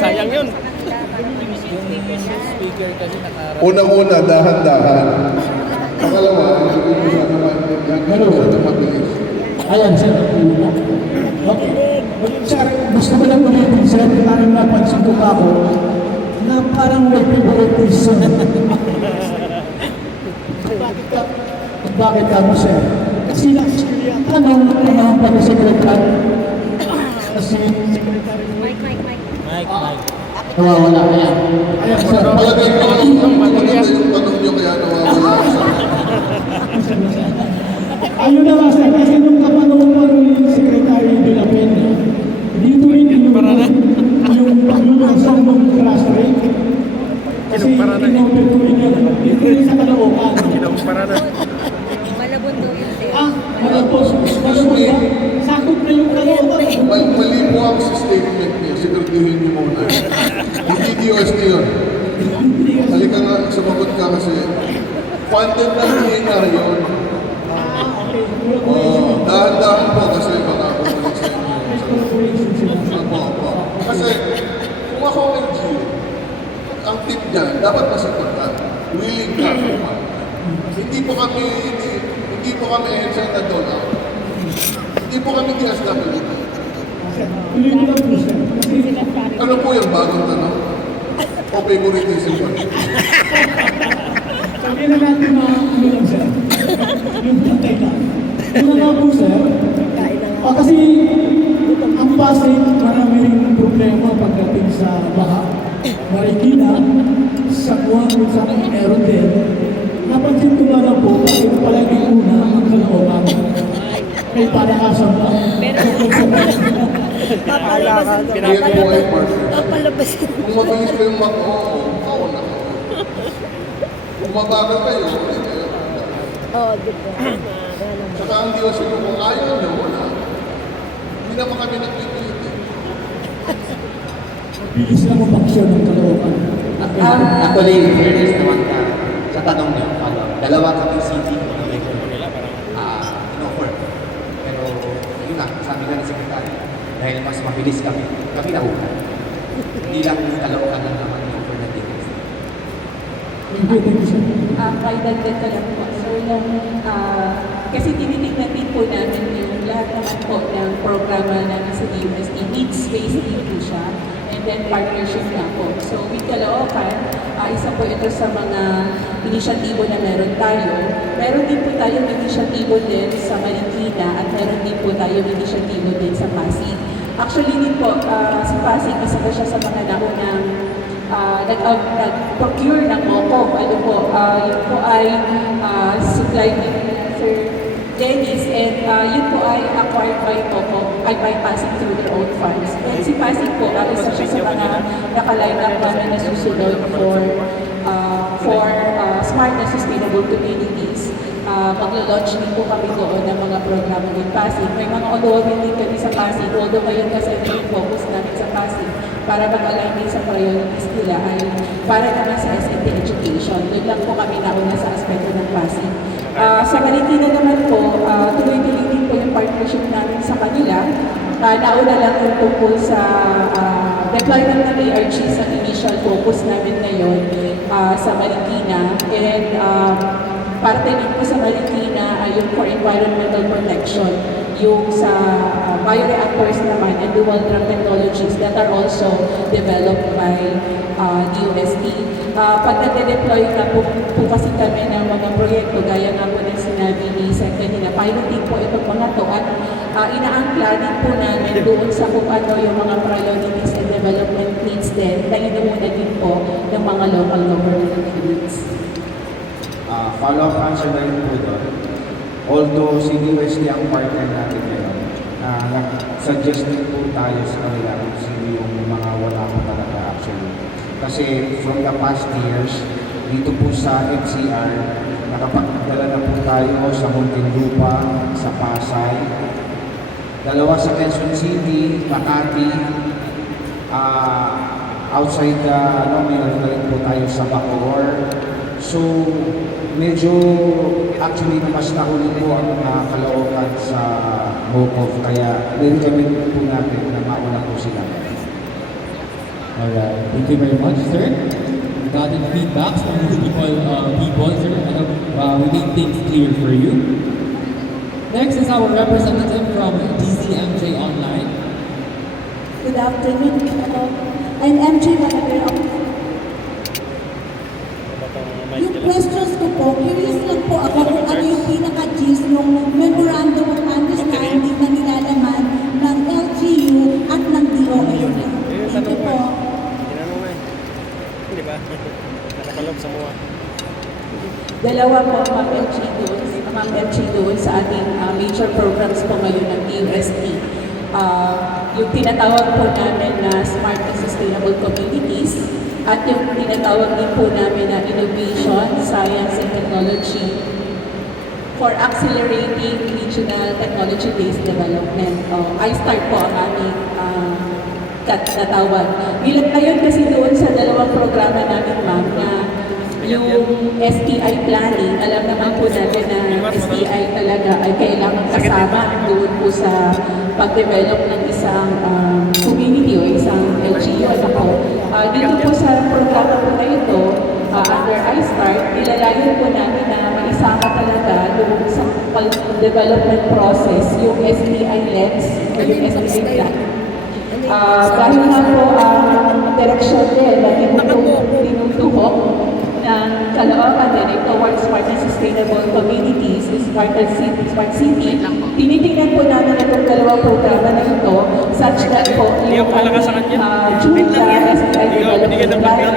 Sayang yun. Unang-una, dahan-dahan. Pangalawa, hindi mo sa mabilis. Ayan, sir. Okay. Sir, gusto ko lang ulitin, sir, parang napansin ko pa ako na parang may favoritism. Bakit ka mo, sir? Kasi last year yata nung pag-secretary. Kasi secretary. Mike. Nawawala ka yan. Ayan, sir. Palagay ko, yung tanong nyo kaya nawawala siya. Ayun na nga, sir. Kasi nung kapanahon mo ng Secretary de la Peña, dito rin yung song ng class rate. Kasi in-order ko rin yun. Dito rin sa Caloocan. Malabon daw yun, sir. Malabon. Sakot na yung Caloocan. Mali po ang statement niya. Siguraduhin niyo muna. Hindi DOST yun. Halika nga, sumagot ka kasi funded na PNR yun. Dahan-dahan po kasi baka bumalik sa inyo. Kasi kung ako ang LGU, ang tip niyan, dapat masagot ka. Willing ka. Hindi po kami ahensya na doon. Hindi po kami DSWD. Tuloy ko lang po, sir. Kasi, Ano po yung bagong tanong? O favoritism pa? sabihin na natin na ano lang, sir. Yung patay na. Una nga po, sir. Kasi, ang Pasig, marami rin problema pagdating sa baha. Marikina, sa Guam, kung saan meron din. Napansin ko nga lang po, kasi palagi una ang Caloocan. May palakasan ba? Kaya po ay papalabas. Kung mabilis ko yung ako na. Kung mabagal kayo, Oo, di ba? saka ang Diyos ito, kung ayaw nyo, wala. Hindi naman kami nagpipilit eh. Bilis lang ang aksyon ng Caloocan. Actually, in fairness naman ka sa tanong niyo, dalawa kaming city na may in-offer. Pero yun nga, sabi nga ng sekretary, dahil mas mabilis kami na una. Hindi lang Caloocan lang naman in-offer na dito. Thank you, sir. Paidagdag ko lang po. So, kasi tinitignan din po namin yung lahat naman po ng programa namin sa DOST. Needs-based din po siya. And then partnership na po. So, with Caloocan, isa po ito sa mga inisyatibo na meron tayo. Meron din po tayong inisyatibo din sa Marikina at meron din po tayong inisyatibo din sa Pasig. Actually din po, si Pasig, isa po siya sa mga naunang nag-procure ng MOCOV. Ano po, yun po ay supply ni Sir Dennis and yun po ay acquired by MOCOV, ay by Pasig through their own funds. And si Pasig po, isa siya sa mga nakaline up namin na susunod for smart and sustainable communities. Maglo-launch din po kami doon ng mga programa with Pasig. May mga ongoing din kami sa Pasig, although ngayon kasi yung focus namin sa Pasig para mag-align din sa priorities nila ay para naman sa SNT education. Doon lang po kami nauna sa aspeto ng Pasig. Sa Marikina naman po, tuloy-tuloy din po yung partnership namin sa kanila. Nauna lang yung tungkol sa deployment ng ARG sa initial focus namin ngayon sa Marikina. And parte din po sa Marikina ay yung for environmental protection, yung sa bioreactors naman and dual drug technologies that are also developed by DOST. Pag nag-deploy na po kasi kami ng mga proyekto, gaya nga po ng sinabi ni Sec kanina, piloting po itong mga to at inaangkla din po namin doon sa kung ano yung mga priorities and development needs din na inumuna din po ng mga local government units. Follow-up answer na rin po doon. Although si DOST ang partner natin ngayon, nag-suggest din po tayo sa kanila kung sino yung mga wala po talaga actually. Kasi from the past years, dito po sa NCR, nakapagdala na po tayo sa Muntinlupa, sa Pasay, dalawa sa Quezon City, Makati, outside meron na rin po tayo sa Bacoor. So, medyo actually mas nahuli po ang Caloocan sa MOCOV, kaya recommend po natin na mauna po sila. Alright, thank you very much, sir. Regarding feedbacks from the people, sir, we made things clear for you. Next is our representative from DZMJ Online. Good afternoon. I'm MJ Malabero. Yung questions ko po, curious lang po ako kung ano yung pinaka-gist ng Memorandum of Understanding na nilalaman ng LGU at ng DOST. Thank you po. Di ba? Nakapalog sa mga. Dalawa po Ma'am LG doon sa ating major programs po ngayon ng DOST. Yung tinatawag po namin na Smart and Sustainable Communities at yung tinatawag din po namin na Innovation, Science and Technology for Accelerating Regional Technology-Based Development. I start po ang aming natawag. Ngayon kasi doon sa dalawang programa namin, ma'am, na yung STI planning, alam naman po natin na STI talaga ay kailangan kasama doon po sa pag-develop ng isang community o isang LGU. Dito po sa programa po na ito, under iStart, nilalayan po namin na maisama talaga doon sa development process yung STI lens o yung STI plan. Dahil nga po ang direksyon din na tinutuhok ng Caloocan din ay towards smart and sustainable communities, smart city, tinitingnan po namin itong dalawang programa na ito such that po yung JUNTA, STI Development Plan,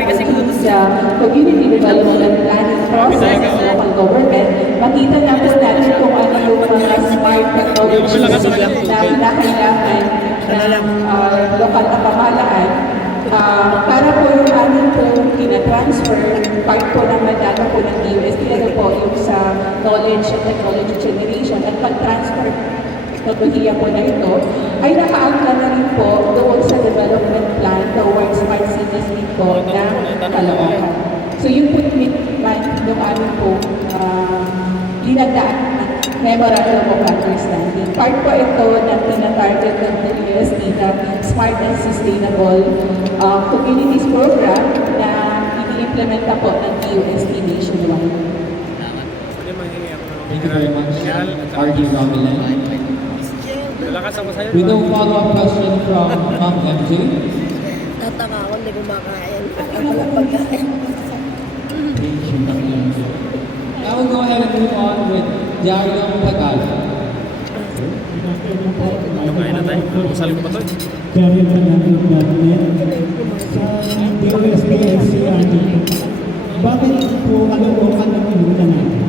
sa Community Development Planning process ng local government, makita na po natin kung ano yung mga smart technologies na kinakailangan ng lokal na pamahalaan para po yung amin po tina-transfer, part po ng mandata po ng DOST, ano po yung sa knowledge and technology generation at pag-transfer teknolohiya po na ito, ay nakaangka na rin po doon sa development plan towards smart cities din po ng Caloocan. So yun po yung ng amin po linagdaan Memorandum of Understanding. Part po ito na tinatarget ng DOST na Smart and Sustainable Communities Program na ini-implementa po ng DOST nationwide. Thank you very much, RD Romulan. With no follow-up question from Ma'am MJ. Tatama ako, hindi kumakain. Ang walang pagkain. Thank you, Ma'am MJ. Now we'll go ahead and move on with Jariong Tagalog. Kumain na tayo. Masali ko ba ito? Kevin Fernando Gabnet sa DOST-LCRD. Bakit po Caloocan ang inuna natin?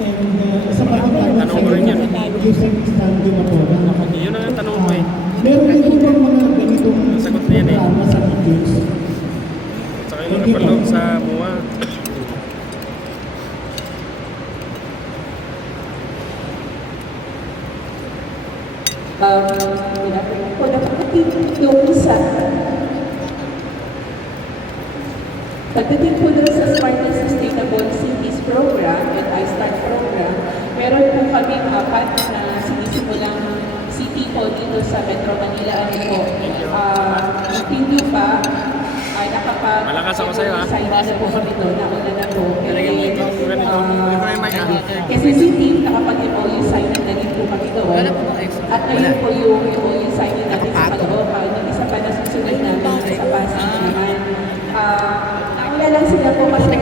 And sa pagkakataon sa using standing po. Yun ang tanong mo eh. Meron din po bang mga ganitong programa sa videos? Saka yung napalog sa MUA. Pagdating po doon sa Smart and Sustainable Cities Program at iStart Program, meron po kami 4 na sinisimulang city po dito sa Metro Manila. Ano po, hindi pa ay Malakas ako sa'yo, ha? sign na po kami doon, nauna na po. Kasi City, nakapag-MOU sign na rin po kami doon. At ngayon po yung MOU sign natin sa Caloocan, yung isa pa na susunod namin sa Pasig naman. Nauna lang sila po kasi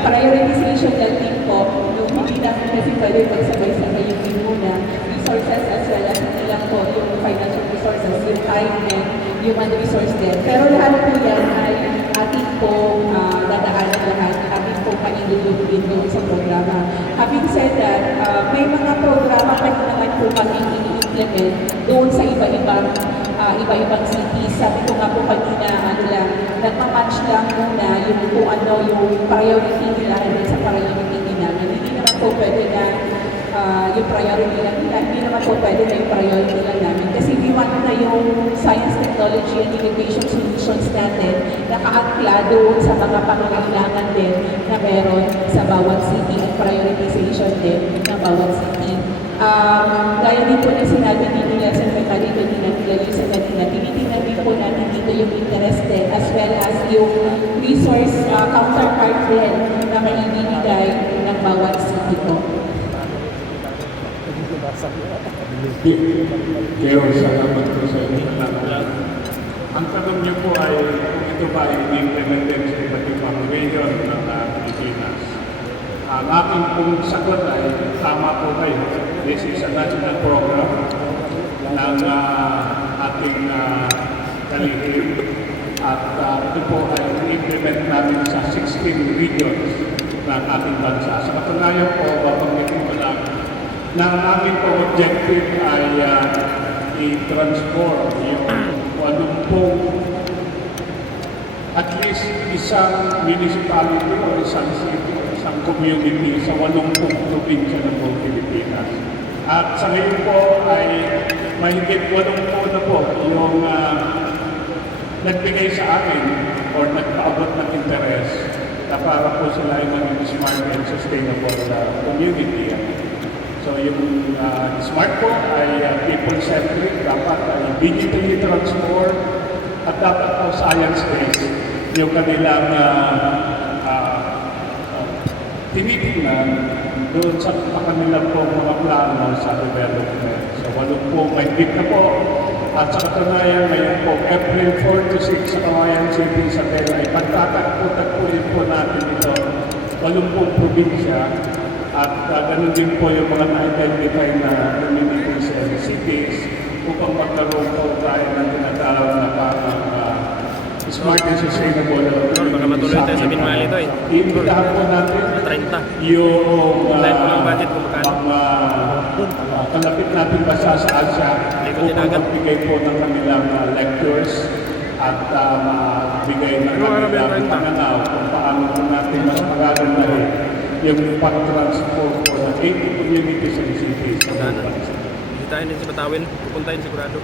prioritization natin po, yung hindi namin kasi pwede magsabay-sabay yung muna resources as well as hindi lang po yung financial resources, yung time and human resource din. Pero lahat po yan ay ating po dadaanan lahat, ating po pailulugin doon sa programa. Having said that, may mga programa pa naman po kami ini-implement doon sa iba-ibang cities. Sabi ko nga po kanina, nagmamatch lang muna yung kung ano yung priority nila and sa priority nila. Hindi naman po pwede na yung priority lang nila. Hindi naman po pwede na yung priority lang namin. Kasi we want na yung science, technology, and innovation solutions natin nakaangkla doon sa mga pangangailangan din na meron sa bawat city at prioritization din ng bawat city. Gaya din po na sinabi nila sa Secretary kanina, sa kanina, tinitingnan din po natin dito yung interest din as well as yung resource counterpart din na maibibigay ng bawat city po. Kaya salamat po sa inyong tanong. Ang tanong niyo po ay kung ito ba ay implemented sa iba't ibang region ng Pilipinas. Ang aking pong sagot ay tama po kayo. This is a national program ng ating kalihim at ito po ay implement natin sa 16 regions ng ating bansa. Sa katunayan po, babanggit ko lang na ang aming pong objective ay i-transform yung 80 at least isang municipality o isang city o isang community sa 80 probinsya ng buong Pilipinas. At sa ngayon po ay mahigit 80 na po yung nagbigay sa akin or nagpaabot ng interest na para po sila ay maging smart and sustainable community. So yung smart po ay people-centric, dapat ay digitally transformed at dapat po science-based yung kanilang tinitingnan doon sa kanilang po mga plano sa development. So walong po, may na po At sa katunayan, ngayon po, April 4 to 6 sa Kawayan City, Isabela, ay pagtatagpo-tagpuin po natin ito 80 probinsya at ganun din po yung mga na-identify na communities and cities upang magkaroon po tayo ng tinatawag na parang smart and sustainable Baka matuloy tayo sa Binmali ito eh. Iimbitahan po natin 30. yung Dahil po ng budget kung magkano. mga kalapit natin basa sa Asia upang magbigay po ng kanilang lectures at magbigay ng kanilang pananaw kung paano po natin mas magaganda yung pag-transform po ng 80 communities and cities. Bisitahin din si Batawin, pupuntahin sigurado.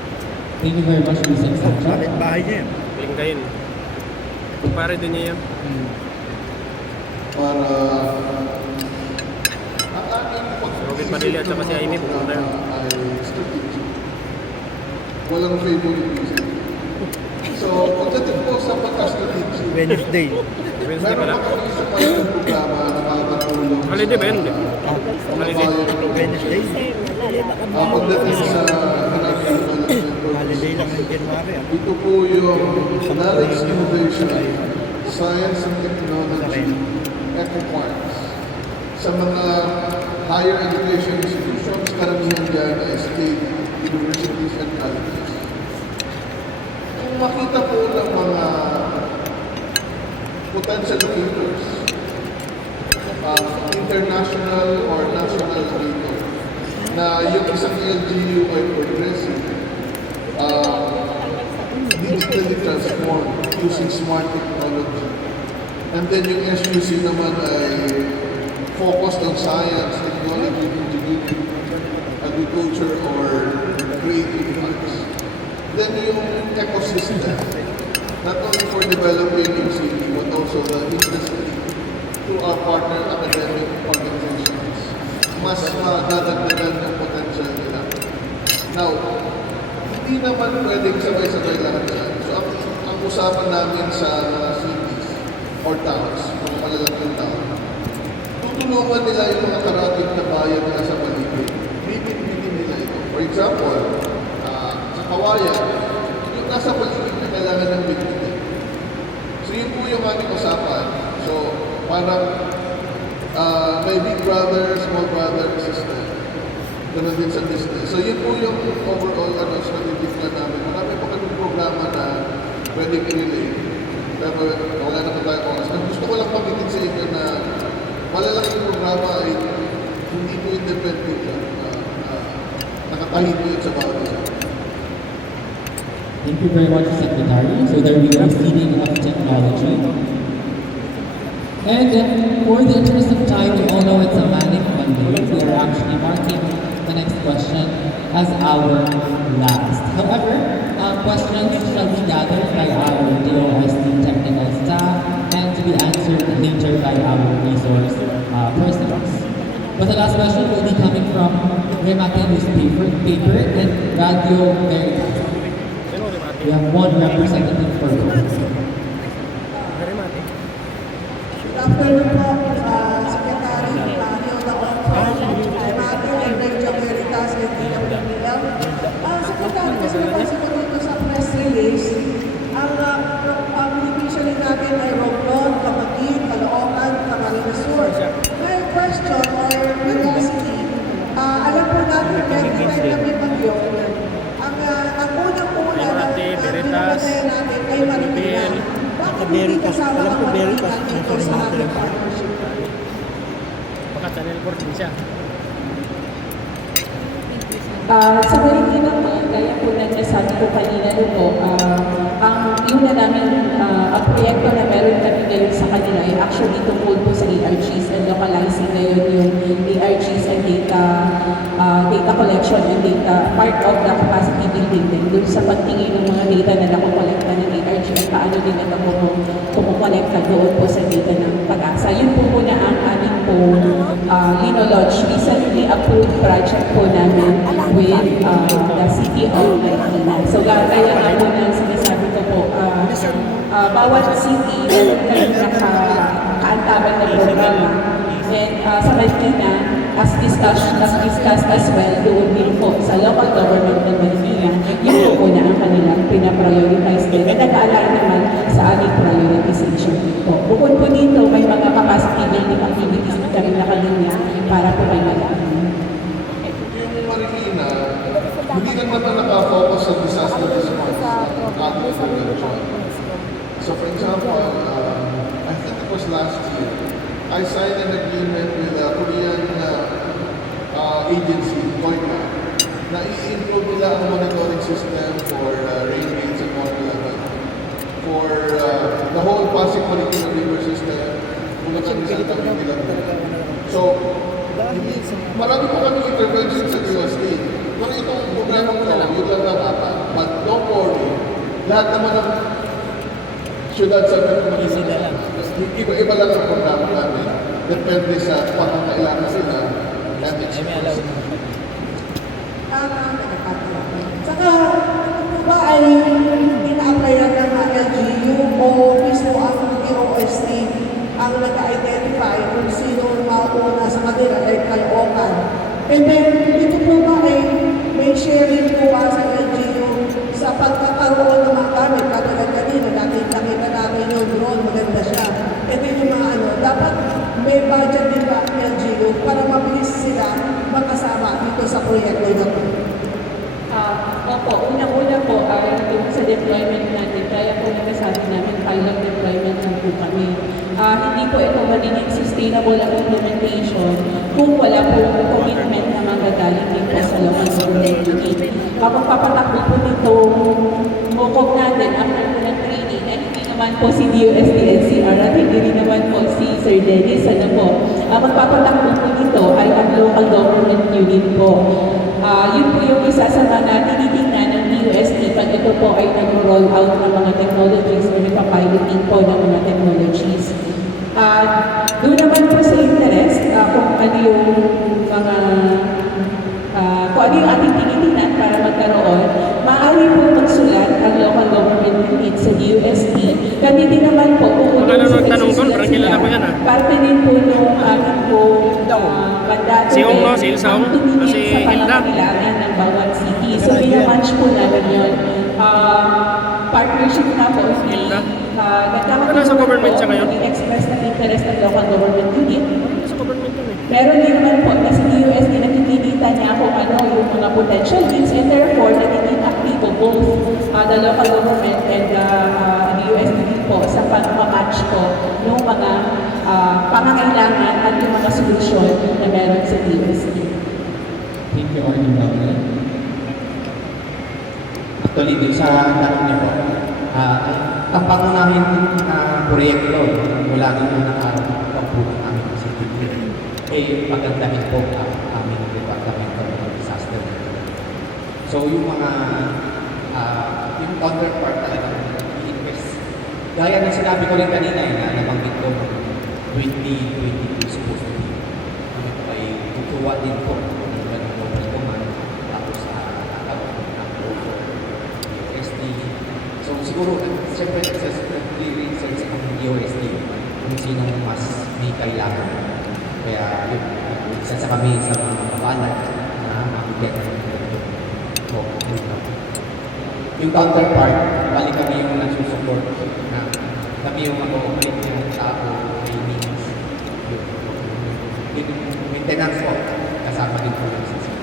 Thank you very much, Mr. Sancha. Bahay niya yan. Lingkayin. Kumpare din niya yan. Para Si Robin Padilla at saka si Amy pupunta yan. walang favoritism. So, pagdating po sa pagka-strategic, Wednesday pala. meron pa kami sa kanyang programa na nakakatulong Holiday ba yun? Holiday. Wednesday? Pagdating sa Holiday lang ng January. ito po yung knowledge innovation, science and technology, eco-parks. Sa mga higher education institutions, karamihan dyan ay state universities and colleges. Kung makita po ng mga potential locators, international or national locator, na yung isang LGU ay progressive, digitally transformed using smart technology. And then yung SUC naman ay focused on science, technology, engineering, agriculture, or creative arts. Then yung ecosystem, not only for developing yung city, but also the industry through our partner academic organizations. Mas madadagdagan ng potential nila. Now, hindi naman pwedeng sabay-sabay lahat yan. So, ang usapan namin sa mga cities or towns, mga malalaking town, tutulungan nila yung mga karating na bayan nila sa paligid. Bibit-bitin nila ito. For example, sa Kawayan, yung nasa paligid na kailangan ng bit-bitin. So, yun po yung aming usapan. So, parang may big brother, small brother system. Ganun din sa business. So, yun po yung overall strategic plan namin. Marami pa kami programa na pwedeng i-relate. Pero wala na pa tayo oras. Gusto ko lang pamitin sa inyo na malalaking programa ay hindi po independent lang. Nakatahin po yun sa bawat isa. Thank you very much, Secretary. So there we go, City of Technology. And for the interest of time, we all know it's a Manic Monday. We are actually marking the next question as our last. However, questions shall be gathered by our DOST technical staff and to be answered later by our resource persons. But the last question will be coming from Remate newspaper and Radio Veritas. We have one representative per group. Afternoon po, Secretary Mario Daconco, Remate and Radio Veritas and DWPL. Secretary, kasi nabasa ko dito sa press release, ang division natin ay Romblon, Camiguin, Caloocan, Camarines Sur. My question or curiosity, alam po natin na every time na may bagyo, ang unang-una na pinapatay natin ay Marikina. Bakit hindi kasama ang Marikina dito sa ating partnership? Baka Channel 4 din siya. Sa Marikina po, gaya po na nasabi ko kanina po, ang yun na namin, ang proyekto na meron kami ngayon sa kanila ay actually tungkol po sa ARGs and localizing ngayon yung ARGs and data collection and data, part of the capacity building din dun sa pagtingin ng mga data na nakukolekta ng ARG at paano din ito kumukolekta doon po sa data ng pag-asa. Yun po muna ang aming po linolodge, recently approved project po namin with the City of Marikina. So kaya nga po na sinasabi ko po, bawat city meron kami nakaantaban na programa. And sa Marikina, as discussed as well, doon din po sa local government ng Marikina, yun po muna pinaprioritize din at nag-align naman sa aming prioritization po. Bukod po dito, may mga capacity building activities na kami nakalinya para po kay Madam. Yung Marikina, hindi lang naman nakafocus sa disaster response at prevention. So for example, I think it was last year, I signed an agreement with a Korean agency, KOICA, na i-include nila ang monitoring system for rain rates and water level for the whole Pasig Marikina River system, Bulacan, Rizal, Cavite. So, marami po kami intervention sa USD. Pero itong problema ko, yun lang dapat. But don't worry, lahat naman ng syudad sa Marikina, iba-iba lang ang programa namin. Depende sa pangangailangan sila and expense. Saka, ito ba ay ina-apply na ng LGU o mismo ang DOST ang nag-identify kung sino mauna sa kanila, like Caloocan? And then, ito po ba ay may sharing po ba sa LGU sa pagkakaroon ng mga gamit? Katulad kanina, nakita namin yung drone, maganda siya. Ito yung mga dapat may budget din ba ang LGU para mabilis sila makasama dito sa proyekto na po? Opo, unang-una po yung sa deployment natin, kaya po nagkasabi namin pilot deployment lang po kami. Hindi po ito magiging sustainable ang implementation kung wala po commitment na magagaling din po sa local government unit. Magpapatakbo po nito MOCOG natin after po ng training, and hindi naman po si DOST-NCR at hindi rin naman po si Sir Dennis. Magpapatakbo po nito ay ang local government unit po. Yun po yung isa sa mga tinitingnan ng DOST pag ito po ay nag-roll out ng mga technologies o nagpa-piloting po ng mga technologies. Doon naman po sa interest kung ano yung mga kung ano yung ating tinitingnan para magkaroon, maaari po magsulat ang local government unit sa DOST. Kami din naman po pupunta sa pagsusulat sila. Parte din po nung aming po mandato ang tumingin sa pangangailangan ng bawat city. So, minamatch po namin yun. Partnership na po express ng interest ng local government unit. Meron din naman po na sa DOST nakikita niya kung ano yung mga potential needs and therefore nagiging aktibo both the local government and the DOST din po sa pag-match po ng mga pangangailangan at yung mga solusyon na meron sa DOST. Thank you, Arnie Bangla. Actually, dun sa tanong niyo po, ang pangunahing proyekto mula nung unang araw ng pagbuhat namin sa CTV ay pagandahin po ang aming Department of Disaster. So yung mga yung counterpart talaga i-invest. Gaya ng sinabi ko rin kanina na nabanggit ko 2022 supposed to be. Kami po ay tutuwa din po ng Global Command tapos DOST. So siguro, siyempre research ang DOST kung sino mas may kailangan. Kaya yun, isa sa kami sa mga kapanan na makikita ng yung counterpart, bali kami yung nagsusupport na kami yung mag-operate ng tao, trainings, yung maintenance po, kasama din po yung system.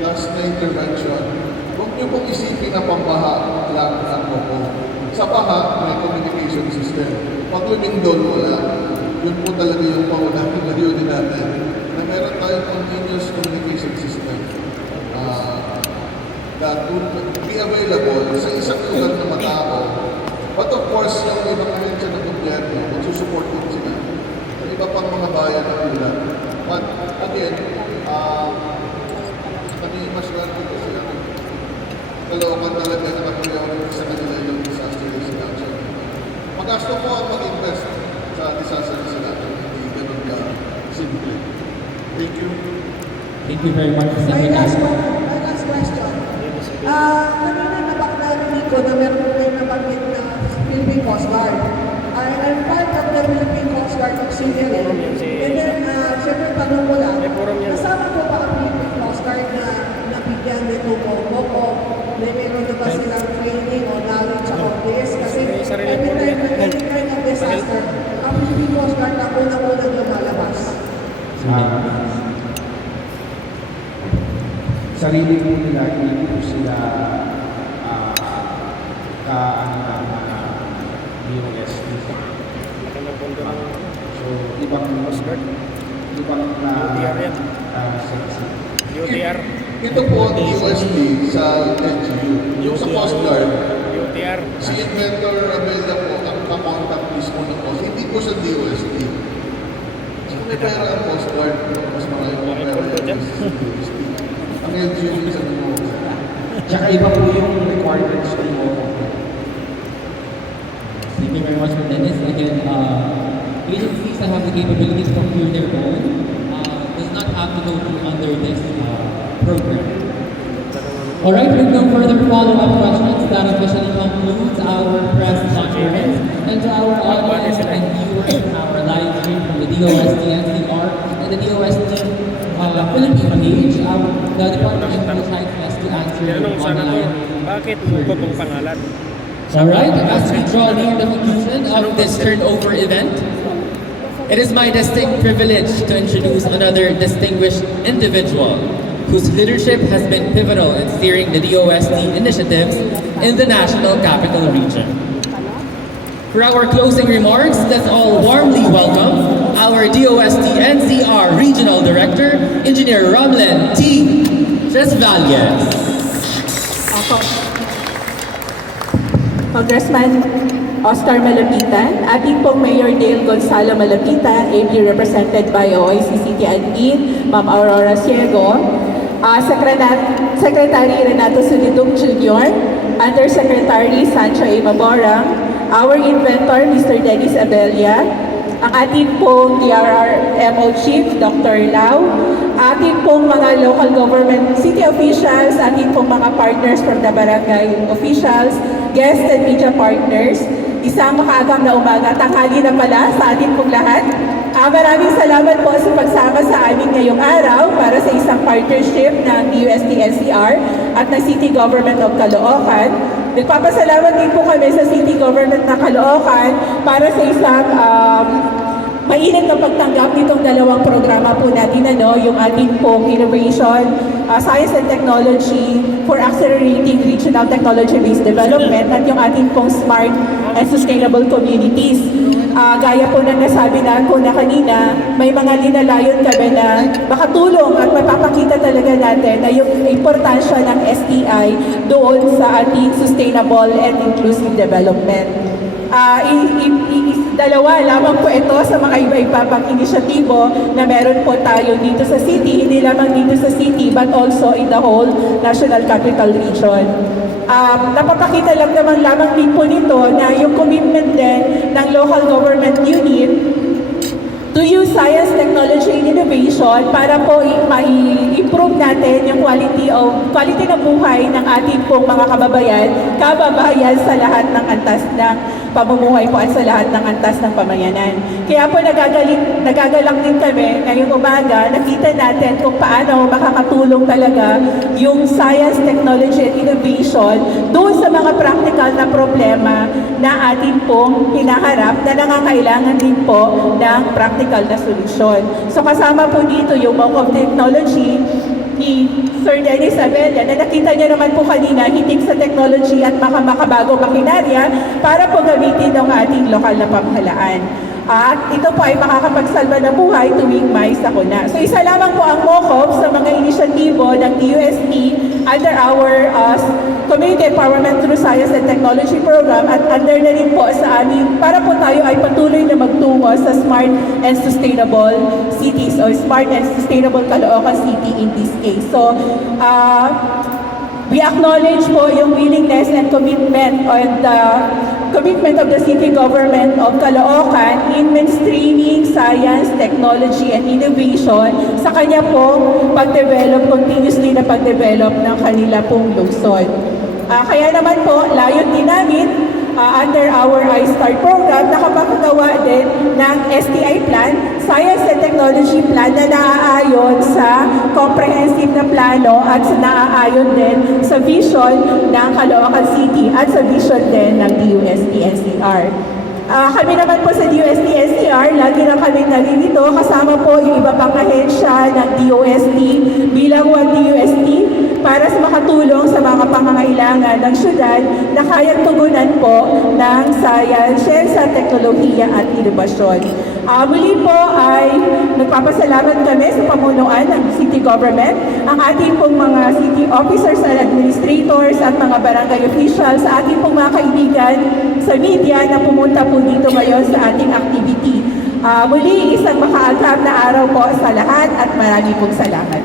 Last na intervention, huwag niyo pong isipin na pambaha lang ang po. Sa baha, may communication system. Pag lumindol, wala. Yun po talaga yung pangunahing layunin natin na meron tayong continuous communication system that would be available sa isang lugar na matao. But of course, yung ibang ahensya ng gobyerno, magsusupport din sila. Sa iba pang mga bayan na ulan. But again, kami maswerte kasi Caloocan talaga nakapriority sa kanila yung disaster risk reduction. Magasto po ang mag-invest sa disaster risk reduction. Hindi ganun ka simple. Thank you. Thank you very much. My last question. Kanina nabaknarinig ko na meron po kayo nabanggit na Philippine Coast Guard. I'm part of the Philippine Coast Guard Auxiliary. And then, siyempre tanong ko lang, kasama po ba ang Philippine Coast Guard na nabigyan nito mo o meron na ba sarili po nila, hindi po sila UST. So, ibang UTR. Ito po ang UST sa LGU. Yung sa Coast Guard, UTR. si Inventor Abella po ang kakontak mismo ng Coast. Hindi po sa DOST. So, may pera ang Coast Guard. Mas marami po pera sa DOST. Ang LGU minsan mo. Tsaka iba po yung requirements ng MOCOP. Thank you very much for Dennis. Again, agencies that have the capabilities to procure their own does not have to go through under this program. Alright, with no further follow-up questions, that officially concludes our press conference. And to our audience and viewers in our live stream from the DOST NCR and the DOST Philippine page, the Department of Insight has to answer online. Bakit mo pong pangalan? Alright, as we draw near the conclusion of this turnover event, it is my distinct privilege to introduce another distinguished individual whose leadership has been pivotal in steering the DOST initiatives in the National Capital Region. For our closing remarks, let's all warmly welcome our DOST NCR Regional Director, Engineer Romlen T. Tresvalles. Congressman Oscar Malapitan, ating pong Mayor Dale Gonzalo Malapitan, ably represented by OIC City Admin, Ma'am Aurora Ciego, Secretary Renato Sulidum Jr., Undersecretary Sancho A. Maborang, our inventor, Mr. Dennis Abella, ang ating pong DRRMO Chief, Dr. Lau, ating pong mga local government city officials, ating pong mga partners from the barangay officials, guests and media partners, isang makaagang na umaga, tanghali na pala sa ating pong lahat. Maraming salamat po sa pagsama sa amin ngayong araw para sa isang partnership ng DOST NCR at ng City Government of Caloocan. Nagpapasalamat din po kami sa City Government ng Caloocan para sa isang mainit na pagtanggap nitong dalawang programa po natin, yung ating pong Innovation, Science and Technology for Accelerating Regional Technology-Based Development at yung ating pong Smart and Sustainable Communities. Gaya po ng nasabi ko na kanina, may mga linalayon kami na makatulong at mapapakita talaga natin na yung importansya ng STI doon sa ating sustainable and inclusive development. Dalawa lamang po ito sa mga iba-iba pang inisyatibo na meron po tayo dito sa city, hindi lamang dito sa city but also in the whole National Capital Region. Napapakita lang lamang din po nito na yung commitment din ng local government unit to use science, technology, and innovation para po ma-improve natin yung quality ng buhay ng ating pong mga kababayan sa lahat ng antas ng pamumuhay po at sa lahat ng antas ng pamayanan. Kaya po nagagalak din kami ngayong umaga, nakita natin kung paano makakatulong talaga yung science, technology, and innovation doon sa mga practical na problema na ating pong hinaharap na nangangailangan din po ng practical na solusyon. So kasama po dito yung MOCOP technology ni Sir Dennis Abella na nakita niyo naman po kanina, hitik sa technology at makabagong makinarya para po gamitin ng ating lokal na pamahalaan. At ito po ay makakapagsalba ng buhay tuwing may sakuna. So isa lamang po ang MOCOP sa mga inisyatibo ng DOST under our Community Empowerment through Science and Technology Program at under na rin po sa amin para po tayo ay patuloy na magtungo sa Smart and Sustainable Cities o Smart and Sustainable Caloocan City in this case. So, we acknowledge po yung willingness and commitment of the City Government of Caloocan in mainstreaming science, technology, and innovation sa kanya po continuously na pag-develop ng kanila pong lungsod. Kaya naman po, layon din namin under our iStart program, nakapagagawa din ng STI plan, Science and Technology Plan na naaayon sa comprehensive na plano at naaayon din sa vision ng Caloocan City at sa vision din ng DOST NCR. Kami naman po sa DOST NCR, lagi na kami nalilito kasama po yung iba pang ahensya ng DOST bilang one DOST para sa makatulong sa mga pangangailangan ng syudad na kayang tugunan po ng science, siyensya, teknolohiya at inobasyon. Muli po ay nagpapasalamat kami sa pamunuan ng city government, ang ating pong mga city officers and administrators at mga barangay officials, sa ating pong mga kaibigan sa media na pumunta po dito ngayon sa ating activity. Muli, isang makaagap na araw po sa lahat at marami pong salamat.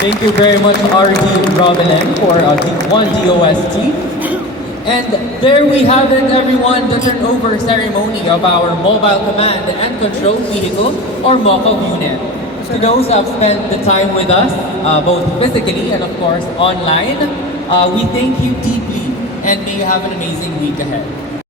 Thank you very much, RD Robelen, for one DOST. And there we have it, everyone, the turnover ceremony of our Mobile Command and Control Vehicle, or MOCOV unit. To those who have spent the time with us, both physically and of course online, we thank you deeply and may you have an amazing week ahead.